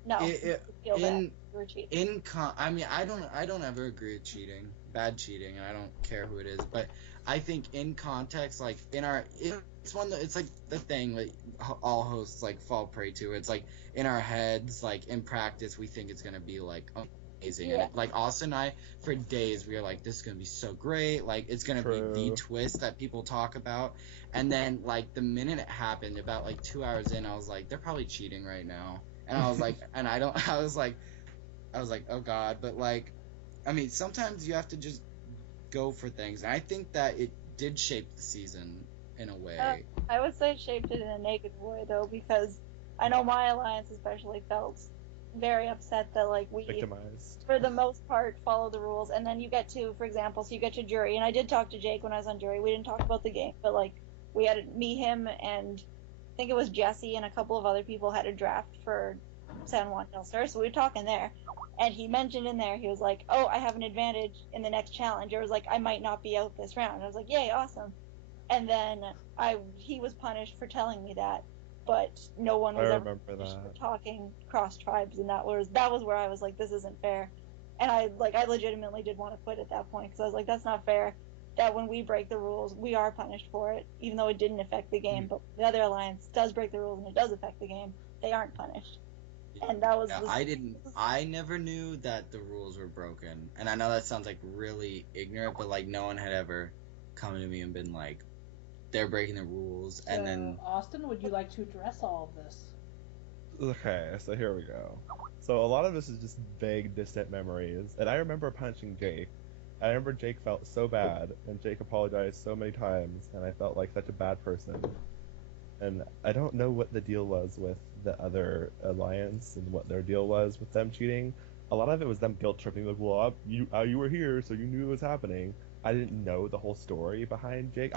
No, It- feel bad. in You were cheating. I mean, I don't ever agree with cheating, bad cheating, and I don't care who it is. But I think in context, like it's like the thing that all hosts like fall prey to. It's like in our heads, like in practice, we think it's gonna be like amazing. And like Austin and I, for days, we were like, this is gonna be so great. Like it's gonna be the twist that people talk about. And then like the minute it happened, about like 2 hours in, I was like, they're probably cheating right now. And I was like, I was like, oh God. But like, I mean, sometimes you have to just go for things. And I think that it did shape the season in a way. I would say it shaped it in a negative way though, because I know my alliance especially felt very upset that like we, victimized, for the most part, follow the rules, and then you get to, for example, so you get to jury, and I did talk to Jake when I was on jury. We didn't talk about the game, but like we had me, him, and I think it was Jesse and a couple of other people had a draft for San Juan del Sur, so we were talking there, and he mentioned in there, he was like, oh, I have an advantage in the next challenge. It was like, I might not be out this round. I was like, yay, awesome. And then he was punished for telling me that, but no one was ever punished for talking cross tribes, and that was where I was like, this isn't fair. And I legitimately did want to quit at that point, because I was like, that's not fair. That when we break the rules, we are punished for it, even though it didn't affect the game. But the other alliance does break the rules and it does affect the game. They aren't punished. And that was. I never knew that the rules were broken, and I know that sounds like really ignorant, but like no one had ever come to me and been like, they're breaking the rules. And then Austin, would you like to address all of this? Okay, so here we go. So a lot of this is just vague, distant memories, and I remember punching Jake. I remember Jake felt so bad, and Jake apologized so many times, and I felt like such a bad person. And I don't know what the deal was with the other alliance and what their deal was with them cheating. A lot of it was them guilt tripping, like, well, you were here, so you knew it was happening. I didn't know the whole story behind Jake.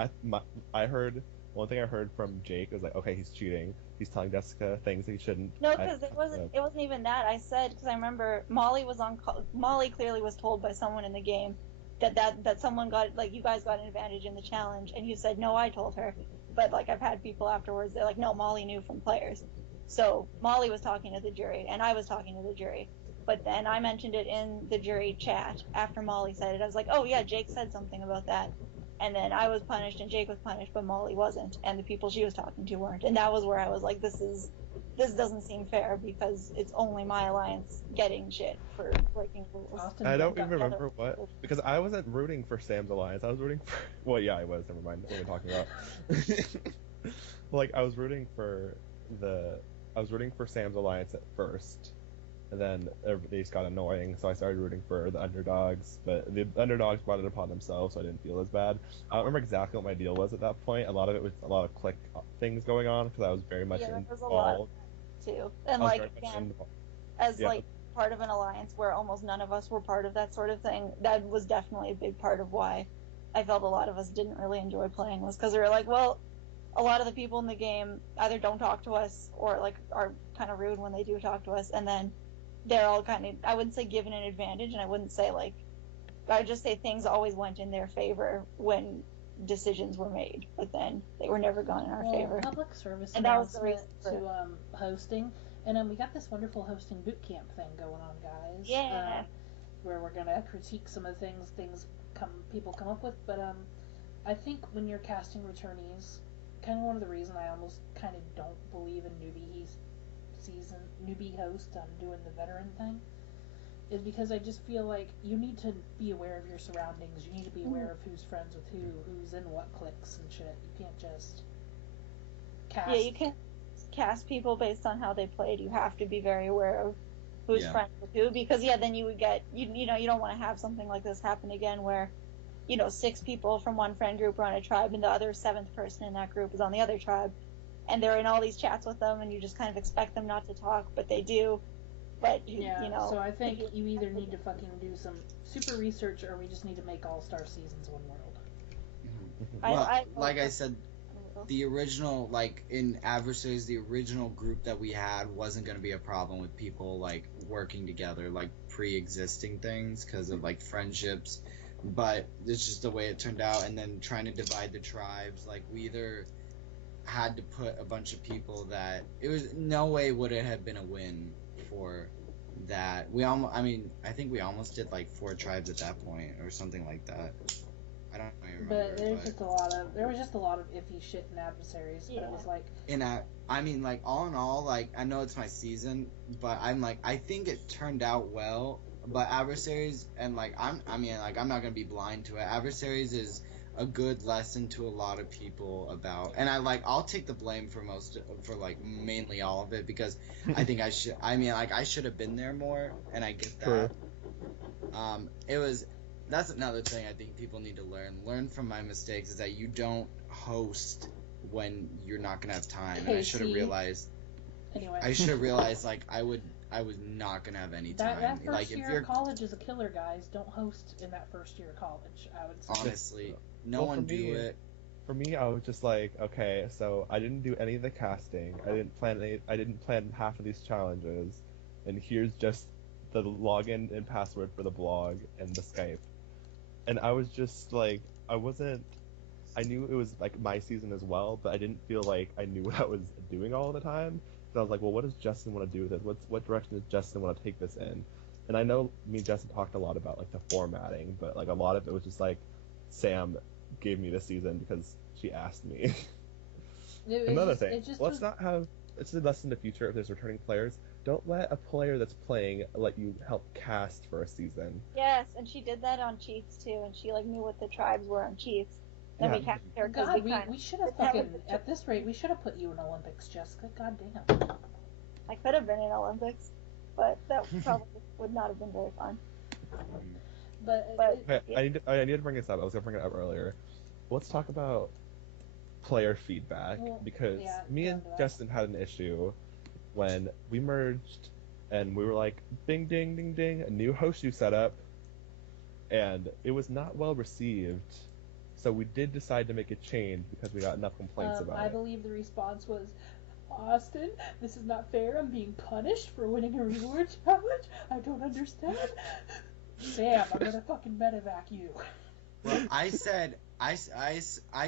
I heard one thing I heard from Jake was like, okay, he's cheating. He's telling Jessica things he shouldn't. No, because it wasn't even that. I said, because I remember Molly was on call. Molly clearly was told by someone in the game that someone got, like, you guys got an advantage in the challenge, and you said, no, I told her. But like, I've had people afterwards, they're like, no, Molly knew from players. So Molly was talking to the jury, and I was talking to the jury. But then I mentioned it in the jury chat after Molly said it. I was like, oh yeah, Jake said something about that. And then I was punished and Jake was punished, but Molly wasn't, and the people she was talking to weren't. And that was where I was like, this doesn't seem fair, because it's only my alliance getting shit for breaking rules. I don't even remember what, because I wasn't rooting for Sam's alliance. I was rooting for, well, yeah, I was. Never mind. What am I talking about? Like, I was rooting for Sam's alliance at first. And then they just got annoying, so I started rooting for the underdogs. But the underdogs brought it upon themselves, so I didn't feel as bad. I don't remember exactly what my deal was at that point. A lot of it was a lot of click things going on, because I was very much involved. There was a lot too. And like, again, as like part of an alliance where almost none of us were part of that sort of thing, that was definitely a big part of why I felt a lot of us didn't really enjoy playing, was because we were like, well, a lot of the people in the game either don't talk to us or like are kind of rude when they do talk to us, and then they're all kind of, I wouldn't say given an advantage, and I wouldn't say like, I would just say things always went in their favor when decisions were made, but then they were never gone in our favor. Public service and that was the reason to hosting, and we got this wonderful hosting boot camp thing going on, guys. Yeah. Where we're gonna critique some of the things people come up with, but I think when you're casting returnees, kind of one of the reasons I almost kind of don't believe in newbie host doing the veteran thing is because I just feel like you need to be aware of your surroundings. You need to be aware of who's friends with who's in what cliques and shit. You can't just cast. Yeah, you can't cast people based on how they played. You have to be very aware of who's friends with who, because then you would get you don't want to have something like this happen again where 6 people from one friend group are on a tribe and the other 7th person in that group is on the other tribe. And they're in all these chats with them, and you just kind of expect them not to talk, but they do. But so I think you either need to fucking do some super research, or we just need to make all-star seasons one world. Well, I said, the original, like in Adversaries, the original group that we had wasn't going to be a problem with people like working together, like pre-existing things because of like friendships. But it's just the way it turned out, and then trying to divide the tribes, like we either had to put a bunch of people that it was no way would it have been a win before that. I think we almost did like 4 tribes at that point or something like that. I don't even remember. But there was just a lot of iffy shit in Adversaries. Yeah. But it was like like all in all, like I know it's my season, but I think it turned out well. But Adversaries and I'm not gonna be blind to it. Adversaries is a good lesson to a lot of people about, and I'll take the blame for mainly all of it, because I think I should have been there more, and I get that. That's another thing I think people need to learn from my mistakes, is that you don't host when you're not gonna have time. And I should have realized. Anyway. I should have realized I was not gonna have any time. That first year of college is a killer, guys. Don't host in that first year of college. I would say. Honestly, no one do it. For me, I was just like, okay, so I didn't do any of the casting. I didn't plan half of these challenges, and here's just the login and password for the blog and the Skype. And I was just like, I knew it was like my season as well, but I didn't feel like I knew what I was doing all the time. So I was like, well, what does Justin want to do with this? What direction does Justin want to take this in? And I know me and Justin talked a lot about like the formatting, but like a lot of it was just like Sam gave me this season because she asked me. Another thing, it's a lesson in the future if there's returning players. Don't let a player that's playing let you help cast for a season. Yes, and she did that on Chiefs too, and she knew what the tribes were on Chiefs. Then we cast her because we should have at this rate we should have put you in Olympics, Jessica. Goddamn. I could have been in Olympics, but that probably would not have been very fun. But okay, I need to bring this up. I was gonna bring it up earlier. Let's talk about player feedback, because me and Justin had an issue when we merged, and we were like, ding, ding, ding, ding, a new host you set up, and it was not well received. So we did decide to make a change because we got enough complaints about it. I believe the response was, Austin, this is not fair. I'm being punished for winning a reward challenge. I don't understand. Sam, I'm gonna fucking medevac you. Well, I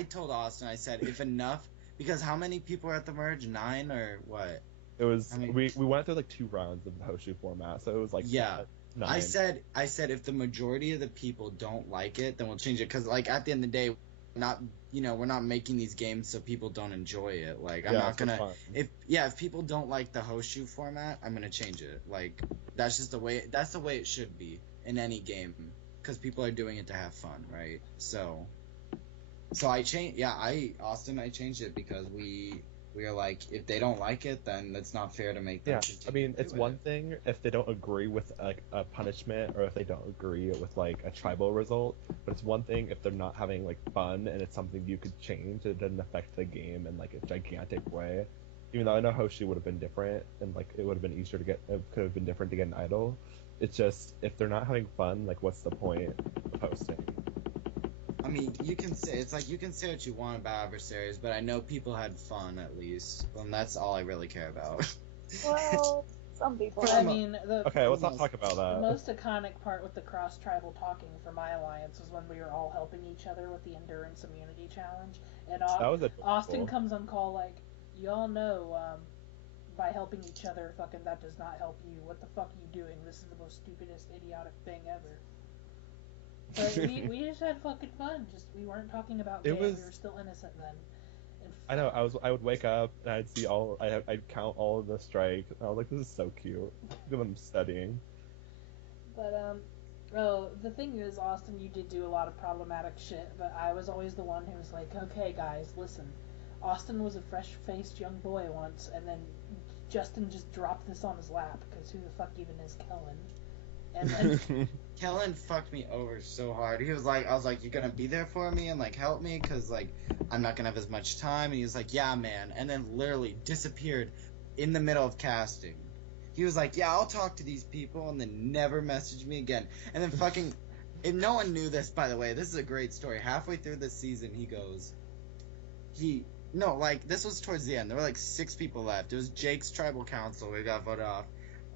told Austin, I said, if enough, because how many people were at the merge? 9 or what? It was, we went through like 2 rounds of the Hoshu format, so it was like 9. I said if the majority of the people don't like it, then we'll change it, because at the end of the day, we're not making these games so people don't enjoy it. I'm not gonna, if people don't like the Hoshu format, I'm gonna change it. That's just the way it should be in any game, because people are doing it to have fun, right? So I changed. Austin, I changed it because we are like, if they don't like it, then it's not fair to make them. Yeah, I mean, it's one thing if they don't agree with like a punishment, or if they don't agree with like a tribal result, but it's one thing if they're not having like fun and it's something you could change. It doesn't affect the game in like a gigantic way. Even though I know Hoshi would have been different, and like it would have been easier to get, it could have been different to get an idol. It's just, if they're not having fun, like what's the point of hosting? I mean, you can say what you want about Adversaries, but I know people had fun at least, and that's all I really care about. Well, some people. I mean, okay, let's not talk about that. The most iconic part with the cross-tribal talking for my alliance was when we were all helping each other with the Endurance Immunity Challenge, and Austin comes on call like, y'all know, by helping each other, fucking that does not help you. What the fuck are you doing? This is the most stupidest, idiotic thing ever. But we just had fucking fun. Just, we weren't talking about games. We were still innocent then. I know. I would wake up and I'd see I'd count all of the strikes. And I was like, this is so cute. Look at them studying. But the thing is, Austin, you did do a lot of problematic shit. But I was always the one who was like, okay, guys, listen. Austin was a fresh-faced young boy once, and then Justin just dropped this on his lap, because who the fuck even is Kellen? And then Kellen fucked me over so hard. He was like, I was like, you're gonna be there for me and like help me, because like I'm not gonna have as much time. And he was like, yeah, man. And then literally disappeared in the middle of casting. He was like, yeah, I'll talk to these people, and then never messaged me again. And then fucking, and no one knew this, by the way. This is a great story. Halfway through this season, he goes, no, like, this was towards the end. There were, like, 6 people left. It was Jake's tribal council. We got voted off.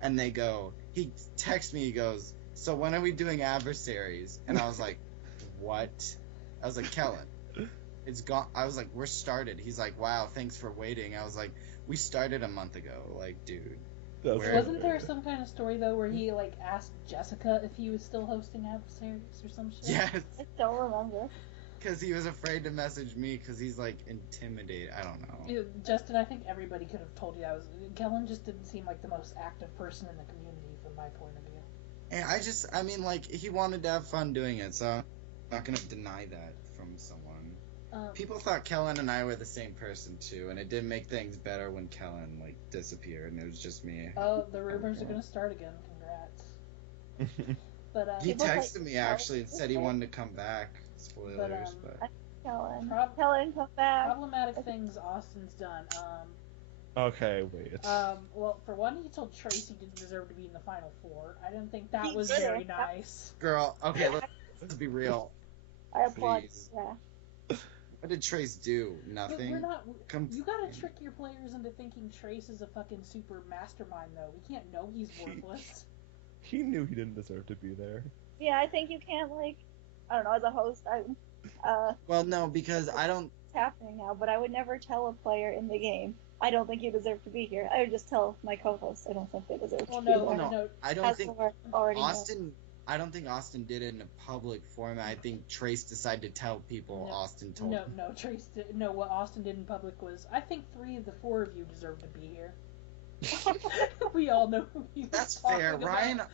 And he texts me, he goes, so when are we doing Adversaries? And I was like, what? I was like, Kellen, it's gone. I was like, we're started. He's like, wow, thanks for waiting. I was like, we started a month ago. Like, dude. That's Where- Wasn't there some kind of story though where he like asked Jessica if he was still hosting Adversaries or some shit? Yes, I don't remember. because he was afraid to message me because he's like intimidated. I don't know. Yeah, Justin, I think everybody could have told you that was Kellen just didn't seem like the most active person in the community from my point of view. And I mean, like, he wanted to have fun doing it, so I'm not gonna deny that from someone. People thought Kellen and I were the same person too, and it did make things better when Kellen like disappeared and it was just me. Oh, the rumors are gonna start again. Congrats. But He People texted like- me actually and said he wanted to come back. Spoilers, but Kellen. Prob- Kellen, come back. problematic things Austin's done. Okay, wait. Well, for one, he told Tracy didn't deserve to be in the final four. I didn't think that He was did. very nice. girl, okay, let's be real. I applaud. Please. Yeah. What did Trace do? But Nothing. we're not. Come- You gotta trick your players into thinking Trace is a fucking super mastermind, though. We can't know he's worthless. He knew he didn't deserve to be there. Yeah, I think you can't like. I don't know. As a host, Well, no, because I don't. it's happening now, but I would never tell a player in the game, I don't think you deserve to be here. I would just tell my co-hosts, I don't think they deserve Well, to no, be here. no. no. I don't As think Laura already knows. Austin. I don't think Austin did it in a public format. I think Trace decided to tell people No. Austin told. No, Trace. No, what Austin did in public was, I think 3 of the 4 of you deserve to be here. We all know who he was That's talking fair. about.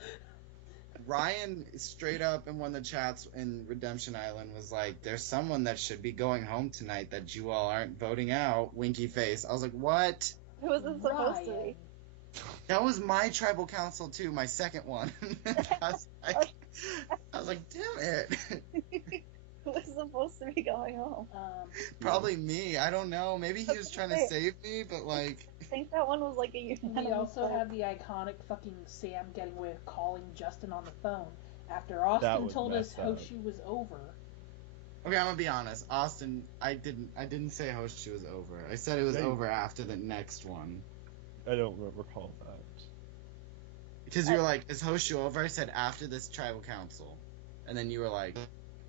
Ryan straight up in one of the chats in Redemption Island was like, "There's someone that should be going home tonight that you all aren't voting out." Winky face. I was like, "What?" Who was this supposed to Ryan. be? That was my tribal council too, my second one. I was like, "Damn it." Who was supposed to be going home? Probably me. I don't know. Maybe he was trying to save me, but like, I think that one was like a unanimous We also vote. had the iconic fucking Sam getting away with calling Justin on the phone after Austin was told us messed up. Hoshi was over. okay, I'm gonna be honest. Austin, I didn't say Hoshi was over. I said it was Yeah, you- over after the next one. I don't recall that. Because you were like, "Is Hoshi over?" I said after this tribal council, and then you were like,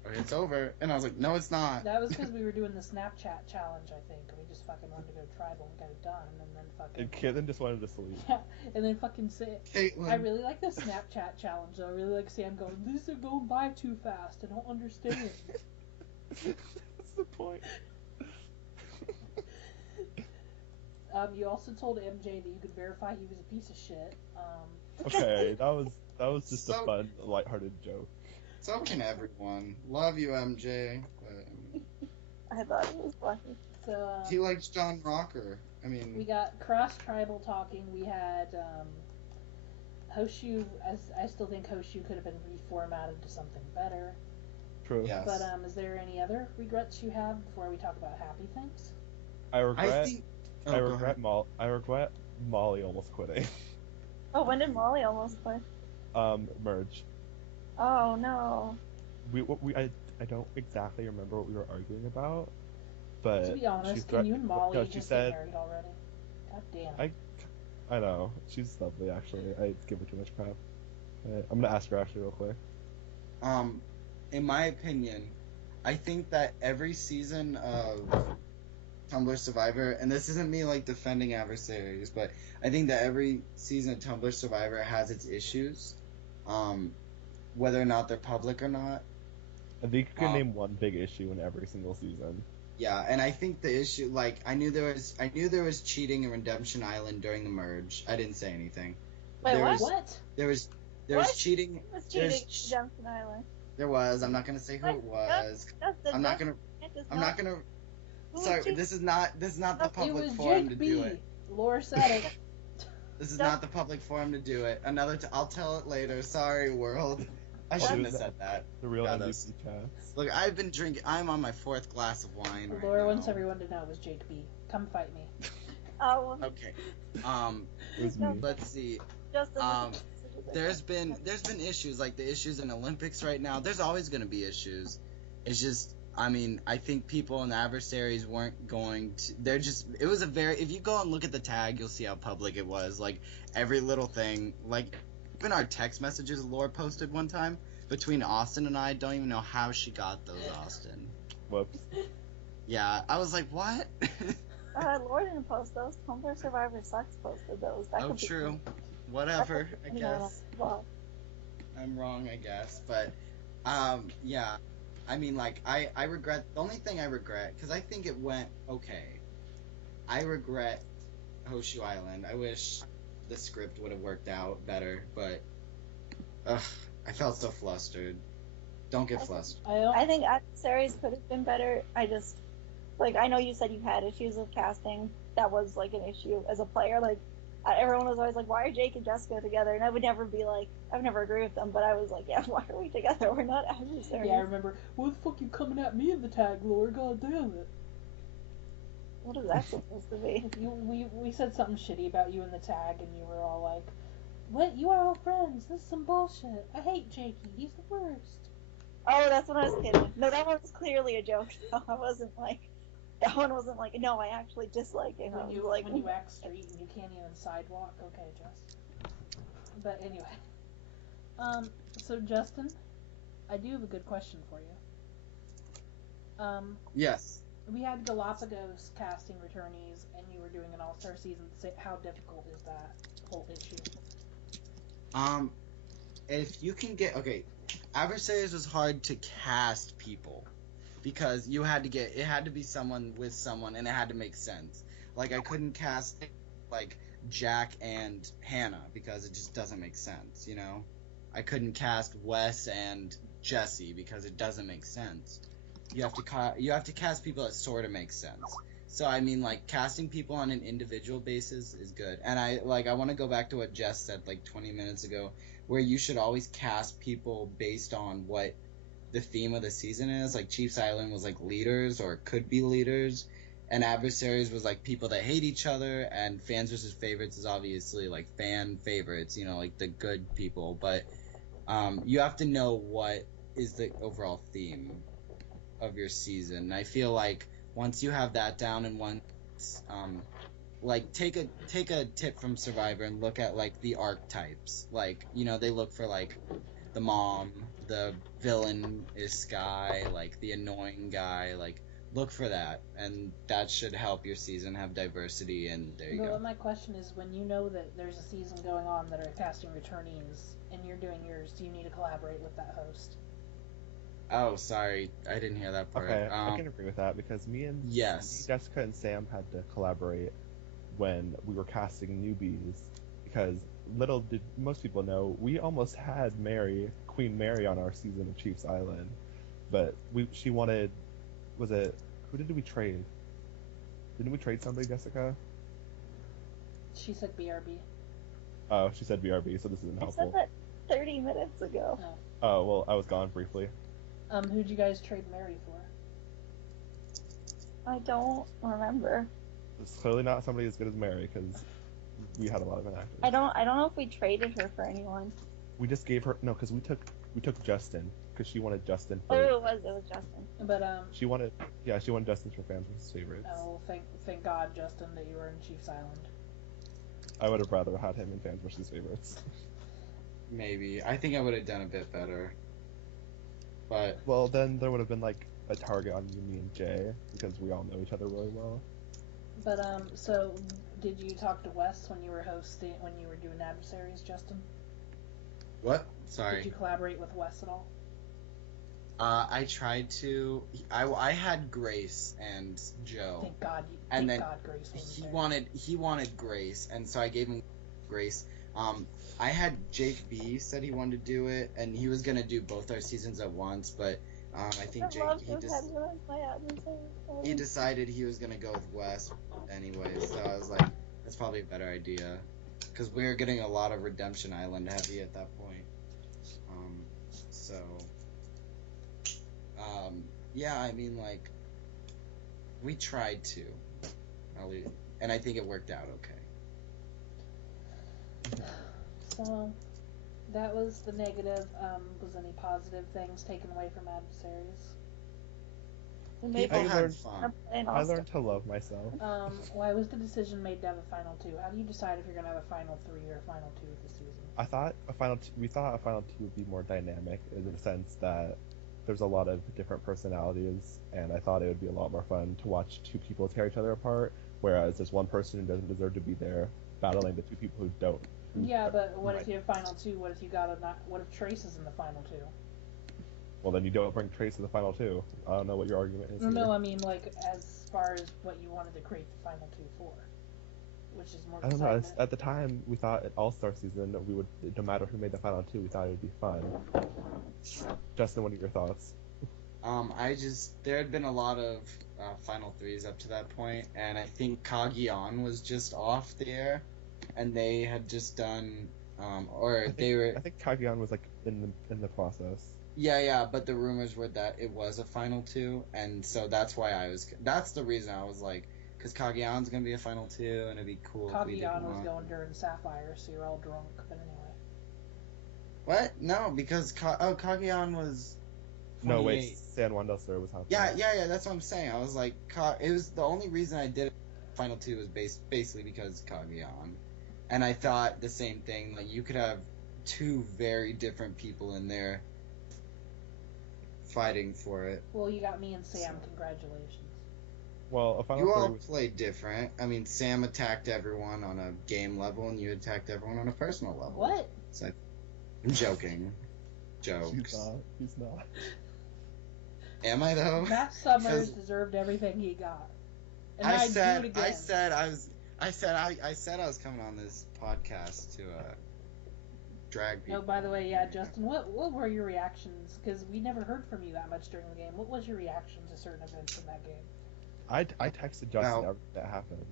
"Okay, it's over," and I was like, "No, it's not." That was because we were doing the Snapchat challenge, I think, and we just fucking wanted to go tribal and get it done, and then fucking And Kitten just wanted to sleep. yeah, and then fucking say. Caitlin. I really like the Snapchat challenge though. I really like Sam going, "These are going by too fast. I don't understand." That's the point. You also told MJ that you could verify he was a piece of shit. Okay, that was just a So- fun, lighthearted joke. So can everyone. Love you, MJ. But I thought it was funny. So he likes John Rocker. I mean, we got cross tribal talking. We had Hoshu. I still think Hoshu could have been reformatted to something better. True. yes. But is there any other regrets you have before we talk about happy things? I regret. I think. Oh, I go regret. ahead. I regret Molly almost quitting. Oh, when did Molly almost quit? Merge. Oh no. I don't exactly remember what we were arguing about, but To be honest, she's can you and Molly no, she just said, get married already? God damn. I know she's lovely. Actually, I give her too much crap. I'm gonna ask her actually real quick. In my opinion, I think that every season of Tumblr Survivor, and this isn't me like defending Adversaries, but I think that every season of Tumblr Survivor has its issues, whether or not they're public or not. I think you can name one big issue in every single season. Yeah, and I think the issue, like, I knew there was cheating in Redemption Island during the merge. I didn't say anything. Wait, There what? was- What? There was What? cheating. Who was cheating There's- in Johnson Island? There was. I'm not gonna say who it was. Justin, I'm not gonna. I'm not gonna. Who was Sorry, cheating? this is not the It public was forum to Jake do B. it. Laure said it. This is not the public forum to do it. I'll tell it later. Sorry, world. I Well, shouldn't have dude, said that. The real God, MVP chats. Look, I've been drinking. I'm on my 4th glass of wine right Laure now. wants everyone to know it was Jake B. Come fight me. Oh, Okay. It was No. me. Let's see. Justin. There's been issues like the issues in Olympics right now. There's always going to be issues. It's just, I mean, I think people in the Adversaries weren't going to. They're just. It was a very. If you go and look at the tag, you'll see how public it was. Like every little thing. Like even our text messages Laura posted one time between Austin and I. Don't even know how she got those, Austin. Whoops. Yeah, I was like, what? Laura didn't post those. Tumblr Survivor Sucks posted those. That Oh, could be true. whatever, I Anyone guess. else as well. I'm wrong, I guess, but yeah. I mean, like, I regret, the only thing I regret, because I think it went okay. I regret Hoshu Island. I wish the script would have worked out better, but ugh, I felt so flustered. Don't get flustered. I think Adversaries could have been better. I just, like, I know you said you had issues with casting. That was, like, an issue as a player. Like, everyone was always like, why are Jake and Jessica together? And I would never be like, I would never agree with them, but I was like, yeah, why are we together? We're not adversaries. Yeah, I remember. What the fuck you coming at me in the tag, Laure? God damn it. What is that supposed to be? We said something shitty about you in the tag, and you were all like, "What? You are all friends. This is some bullshit. I hate Jakey. He's the worst." Oh, that's when I was kidding. No, that one was clearly a joke. No, I wasn't like, that one wasn't like, no, I actually dislike him. When I was you like, when you act straight and you can't even sidewalk, okay, Jess. But anyway, so Justin, I do have a good question for you. Yes. We had Galapagos casting returnees, and you were doing an all-star season. How difficult is that whole issue? If you can get, okay, Adversaries was hard to cast people because it had to be someone with someone, and it had to make sense. Like, I couldn't cast like Jack and Hannah because it just doesn't make sense, you know. I couldn't cast Wes and Jesse because it doesn't make sense. You have to cast people that sort of make sense. So I mean, like, casting people on an individual basis is good. And I want to go back to what Jess said like 20 minutes ago, where you should always cast people based on what the theme of the season is. Like, Chiefs Island was like leaders or could be leaders, and Adversaries was like people that hate each other, and Fans versus Favorites is obviously like fan favorites, you know, like the good people. But you have to know what is the overall theme of your season. I feel like once you have that down, and once like take a tip from Survivor and look at like the archetypes. Like, you know, they look for like the mom, the villain is Sky, like the annoying guy, like look for that, and that should help your season have diversity. And there you go. But my question is, when you know that there's a season going on that are casting returnees and you're doing yours, do you need to collaborate with that host? Oh, sorry, I didn't hear that part. Okay, I can agree with that because me, Jessica and Sam had to collaborate when we were casting newbies, because little did most people know, we almost had Queen Mary on our season of Chiefs Island, but she wanted, who did we trade? Didn't we trade somebody, Jessica? She said BRB. Oh, she said BRB, so this isn't helpful. I said that 30 minutes ago. Oh, well, I was gone briefly. Who'd you guys trade Mary for? I don't remember. It's clearly not somebody as good as Mary, because we had a lot of inactives. I don't know if we traded her for anyone. We just gave her, no, because we took Justin, because she wanted Justin Oh, for... it was Justin. But She wanted Justin for Fans versus Favorites. Oh, thank God, Justin, that you were in Chiefs Island. I would have rather had him in Fans versus Favorites. Maybe. I think I would have done a bit better. But well, then there would have been like a target on you, me, and Jay, because we all know each other really well. But so did you talk to Wes when you were doing Adversaries, Justin? What? Sorry. Did you collaborate with Wes at all? I tried to. I had Grace and Joe. Thank God. Grace was he wanted Grace, and so I gave him Grace. I had Jake B said he wanted to do it, and he was gonna do both our seasons at once, but I think he decided he was gonna go with Wes anyway. So I was like, that's probably a better idea, because we were getting a lot of Redemption Island heavy at that point. Yeah, I mean, like, we tried to, and I think it worked out okay. So, that was the negative. Was any positive things taken away from Adversaries? People had fun. I learned to love myself. Why was the decision made to have a final 2? How do you decide if you're going to have a final 3 or a final 2 this season? We thought a final 2 would be more dynamic, in the sense that there's a lot of different personalities, and I thought it would be a lot more fun to watch 2 people tear each other apart, whereas there's one person who doesn't deserve to be there battling the 2 people who don't. Yeah, but what if Right. you have final two? What if you got what if Trace is in the final two? Well, then you don't bring Trace to the final two. I don't know what your argument is. No, here. I mean like as far as what you wanted to create the final two for, which is more I don't know. excitement. At the time, we thought at All-Star season we would, no matter who made the final two, we thought it would be fun. Justin, what are your thoughts? There had been a lot of final threes up to that point, and I think Kagion was just off the air, and they had just done, I think Kagion was like in the process. Yeah, but the rumors were that it was a final two, and so that's the reason I was like, because Kagion's gonna be a final two, and it'd be cool if we did Kagiyan was one. going during Sapphire, so you're all drunk. But anyway. What? No, because Kagion was. No, 28. wait, San Juan del Sur was happening. Yeah, that's what I'm saying. I was like, it was the only reason I did it. Final two was basically because Kagion, and I thought the same thing. Like you could have two very different people in there fighting for it. Well, you got me and Sam. Congratulations. Well, a final You three all was, played different. I mean, Sam attacked everyone on a game level, and you attacked everyone on a personal level. What? So, I'm joking. Jokes. He's not. Am I though? Matt Summers Because- deserved everything he got. And I I'd said do it again. I said I was coming on this podcast to drag people. Oh, by the way, yeah, Justin, what were your reactions? Because we never heard from you that much during the game. What was your reaction to certain events in that game? I texted Justin everything that happened.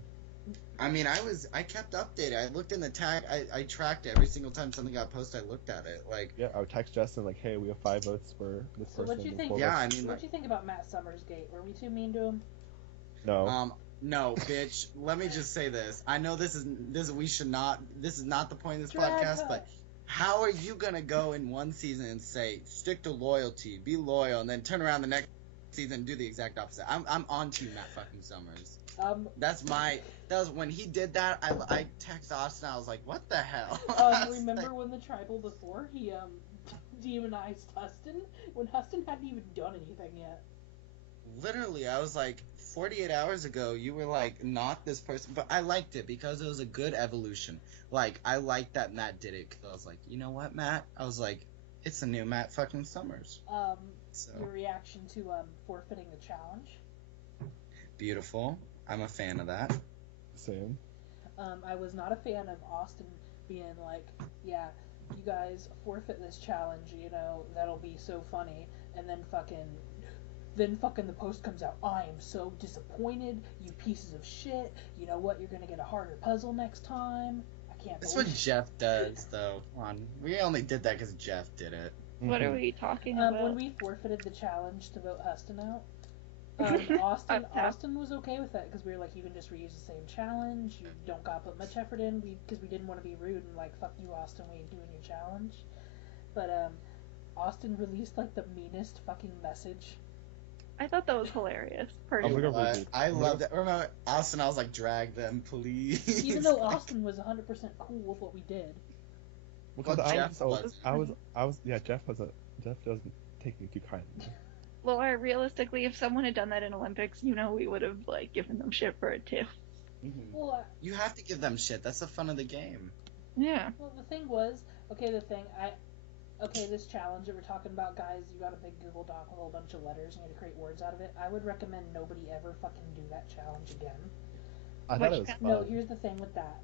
I mean, I kept updated. I looked in the tag. I tracked every single time something got posted. I looked at it. Like, Yeah, I would text Justin like, hey, we have 5 votes for this So person. what'd you and think? 4 Yeah, votes- I mean, What'd you think about Matt Summers' gate? Were we too mean to him? no. No, bitch. Let me just say this. I know this is not the point of this Drag podcast, but us. how are you gonna go in one season and say stick to loyalty, be loyal, and then turn around the next season and do the exact opposite? I'm on to Matt fucking Summers. That was when he did that. I texted Austin. I was like, what the hell? Remember when the tribal before he demonized Huston when Huston hadn't even done anything yet? Literally, I was like, 48 hours ago, you were like, not this person. But I liked it because it was a good evolution. Like, I liked that Matt did it because I was like, you know what, Matt? I was like, it's a new Matt fucking Summers. So, Your reaction to forfeiting the challenge? beautiful. I'm a fan of that. Same. I was not a fan of Austin being like, yeah, you guys forfeit this challenge, you know, that'll be so funny, and then fucking the post comes out, I am so disappointed, you pieces of shit, you know what, you're gonna get a harder puzzle next time. I can't That's believe what Jeff does, though. Come on. We only did that because Jeff did it. What are we talking about? when we forfeited the challenge to vote Huston out, Okay. Austin was okay with that because we were like, you can just reuse the same challenge. You don't gotta put much effort in because we didn't want to be rude and like, fuck you, Austin, we ain't doing your challenge. But Austin released like the meanest fucking message. I thought that was hilarious. I'm Personally. gonna But read I loved it. Remember, Austin, I was like, drag them, please. Even though Austin was 100% cool with what we did. Because Well, Jeff Jeff doesn't take me too kindly. Well, realistically, if someone had done that in Olympics, you know, we would have like given them shit for it too. Mhm. Well, You have to give them shit. That's the fun of the game. Yeah. well, the thing was, this challenge that we're talking about, guys, you got a big Google Doc with a whole bunch of letters and you had to create words out of it. I would recommend nobody ever fucking do that challenge again. I thought it was fun. No, here's the thing with that.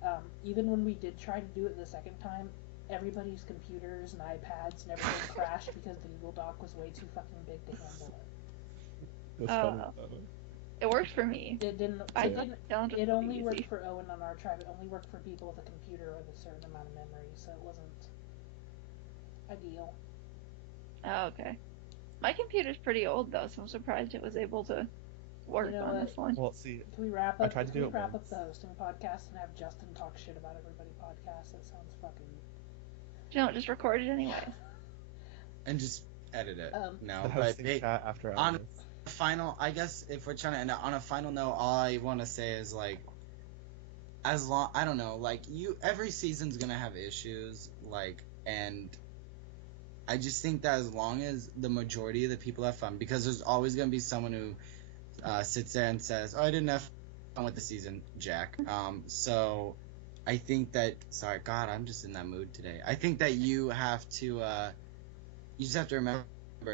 Even when we did try to do it the second time, everybody's computers and iPads and everything crashed because the Google Doc was way too fucking big to handle it. It was Oh. fun, though. It worked for me. It didn't. I It, thought didn't, the challenge was it only pretty worked easy. for Owen on our tribe. It only worked for people with a computer with a certain amount of memory, so it wasn't ideal. Oh, okay. My computer's pretty old though, so I'm surprised it was able to work You know on what? this one. Well, see, Can we wrap I up? tried to Can do we it wrap once. up the hosting podcast and have Justin talk shit about everybody podcast? That sounds fucking. You know, just record it anyways. And just edit it. No, the but hosting hey, chat after on- hours. I guess if we're trying to end it on a final note, all I want to say is like, I don't know, like every season's gonna have issues, like, and I just think that as long as the majority of the people have fun, because there's always gonna be someone who sits there and says, "Oh, I didn't have fun with the season, Jack." So I think that, sorry, God, I'm just in that mood today. I think that you have to, you just have to remember,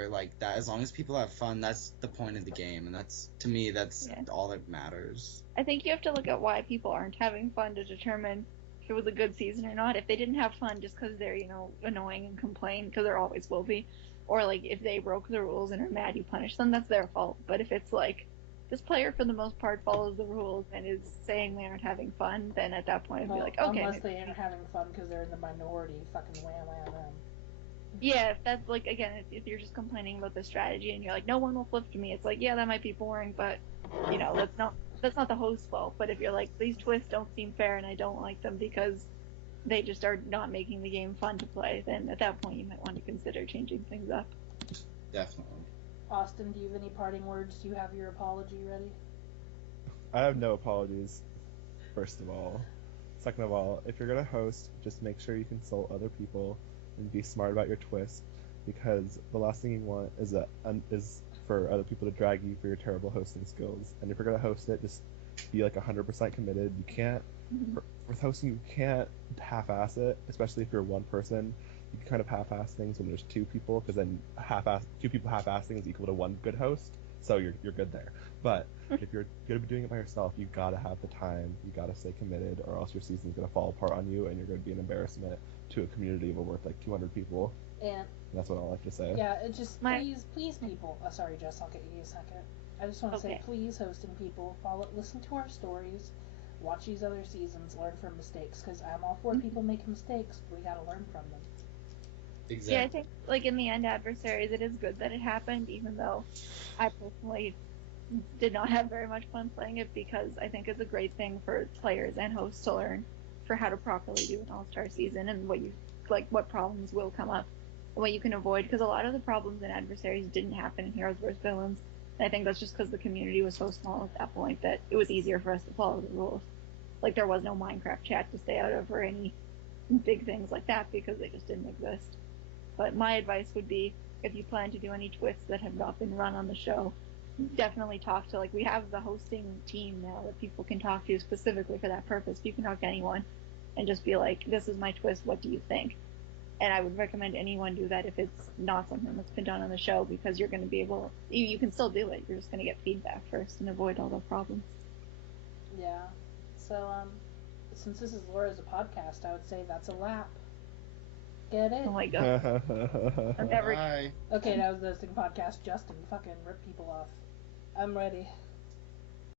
like, that as long as people have fun, that's the point of the game. And that's, to me, that's all that matters. I think you have to look at why people aren't having fun to determine if it was a good season or not. If they didn't have fun just because they're, annoying and complain, because there always will be, or, like, if they broke the rules and are mad you punish them, that's their fault. But if it's, like, this player for the most part follows the rules and is saying they aren't having fun, then at that point I'd be like, okay. Unless they aren't having fun because they're in the minority, fucking wham them. Yeah, if that's, like, again, if you're just complaining about the strategy and you're like, no one will flip to me, it's like, yeah, that might be boring, but, that's not the host's fault. But if you're like, these twists don't seem fair and I don't like them because they just are not making the game fun to play, then at that point you might want to consider changing things up. Definitely. Austin, do you have any parting words? Do you have your apology ready? I have no apologies, first of all. Second of all, if you're going to host, just make sure you consult other people and be smart about your twist, because the last thing you want is for other people to drag you for your terrible hosting skills. And if you're going to host it, just be like 100% committed. You can't, with hosting, you can't half-ass it, especially if you're one person. You can kind of half-ass things when there's two people, because then two people half-assing is equal to one good host, so you're good there. But if you're going to be doing it by yourself, you gotta have the time, you gotta stay committed, or else your season's gonna fall apart on you, and you're going to be an embarrassment to a community of over like 200 people. And that's what I'll have to say. Yeah, it just please people. Oh, sorry, Jess, I'll get you a second. I just want to say, please, hosting people, listen to our stories, watch these other seasons, learn from mistakes, because I'm all for people making mistakes. We gotta learn from them. Exactly. Yeah, I think, like, in the end, Adversaries, it is good that it happened, even though I personally did not have very much fun playing it, because I think it's a great thing for players and hosts to learn for how to properly do an all-star season and what problems will come up and what you can avoid, because a lot of the problems in Adversaries didn't happen in Heroes vs. Villains, and I think that's just because the community was so small at that point that it was easier for us to follow the rules. Like, there was no Minecraft chat to stay out of or any big things like that because they just didn't exist. But my advice would be, if you plan to do any twists that have not been run on the show, definitely talk to, we have the hosting team now that people can talk to specifically for that purpose. You can talk to anyone and just be like, this is my twist, what do you think? And I would recommend anyone do that if it's not something that's been done on the show, because you're going to be able, you can still do it, you're just going to get feedback first and avoid all the problems. Yeah. So, since this is Laura's a podcast, I would say that's a lap. Get it? Oh my god. Bye. Okay, that was the hosting podcast. Justin, fucking rip people off. I'm ready.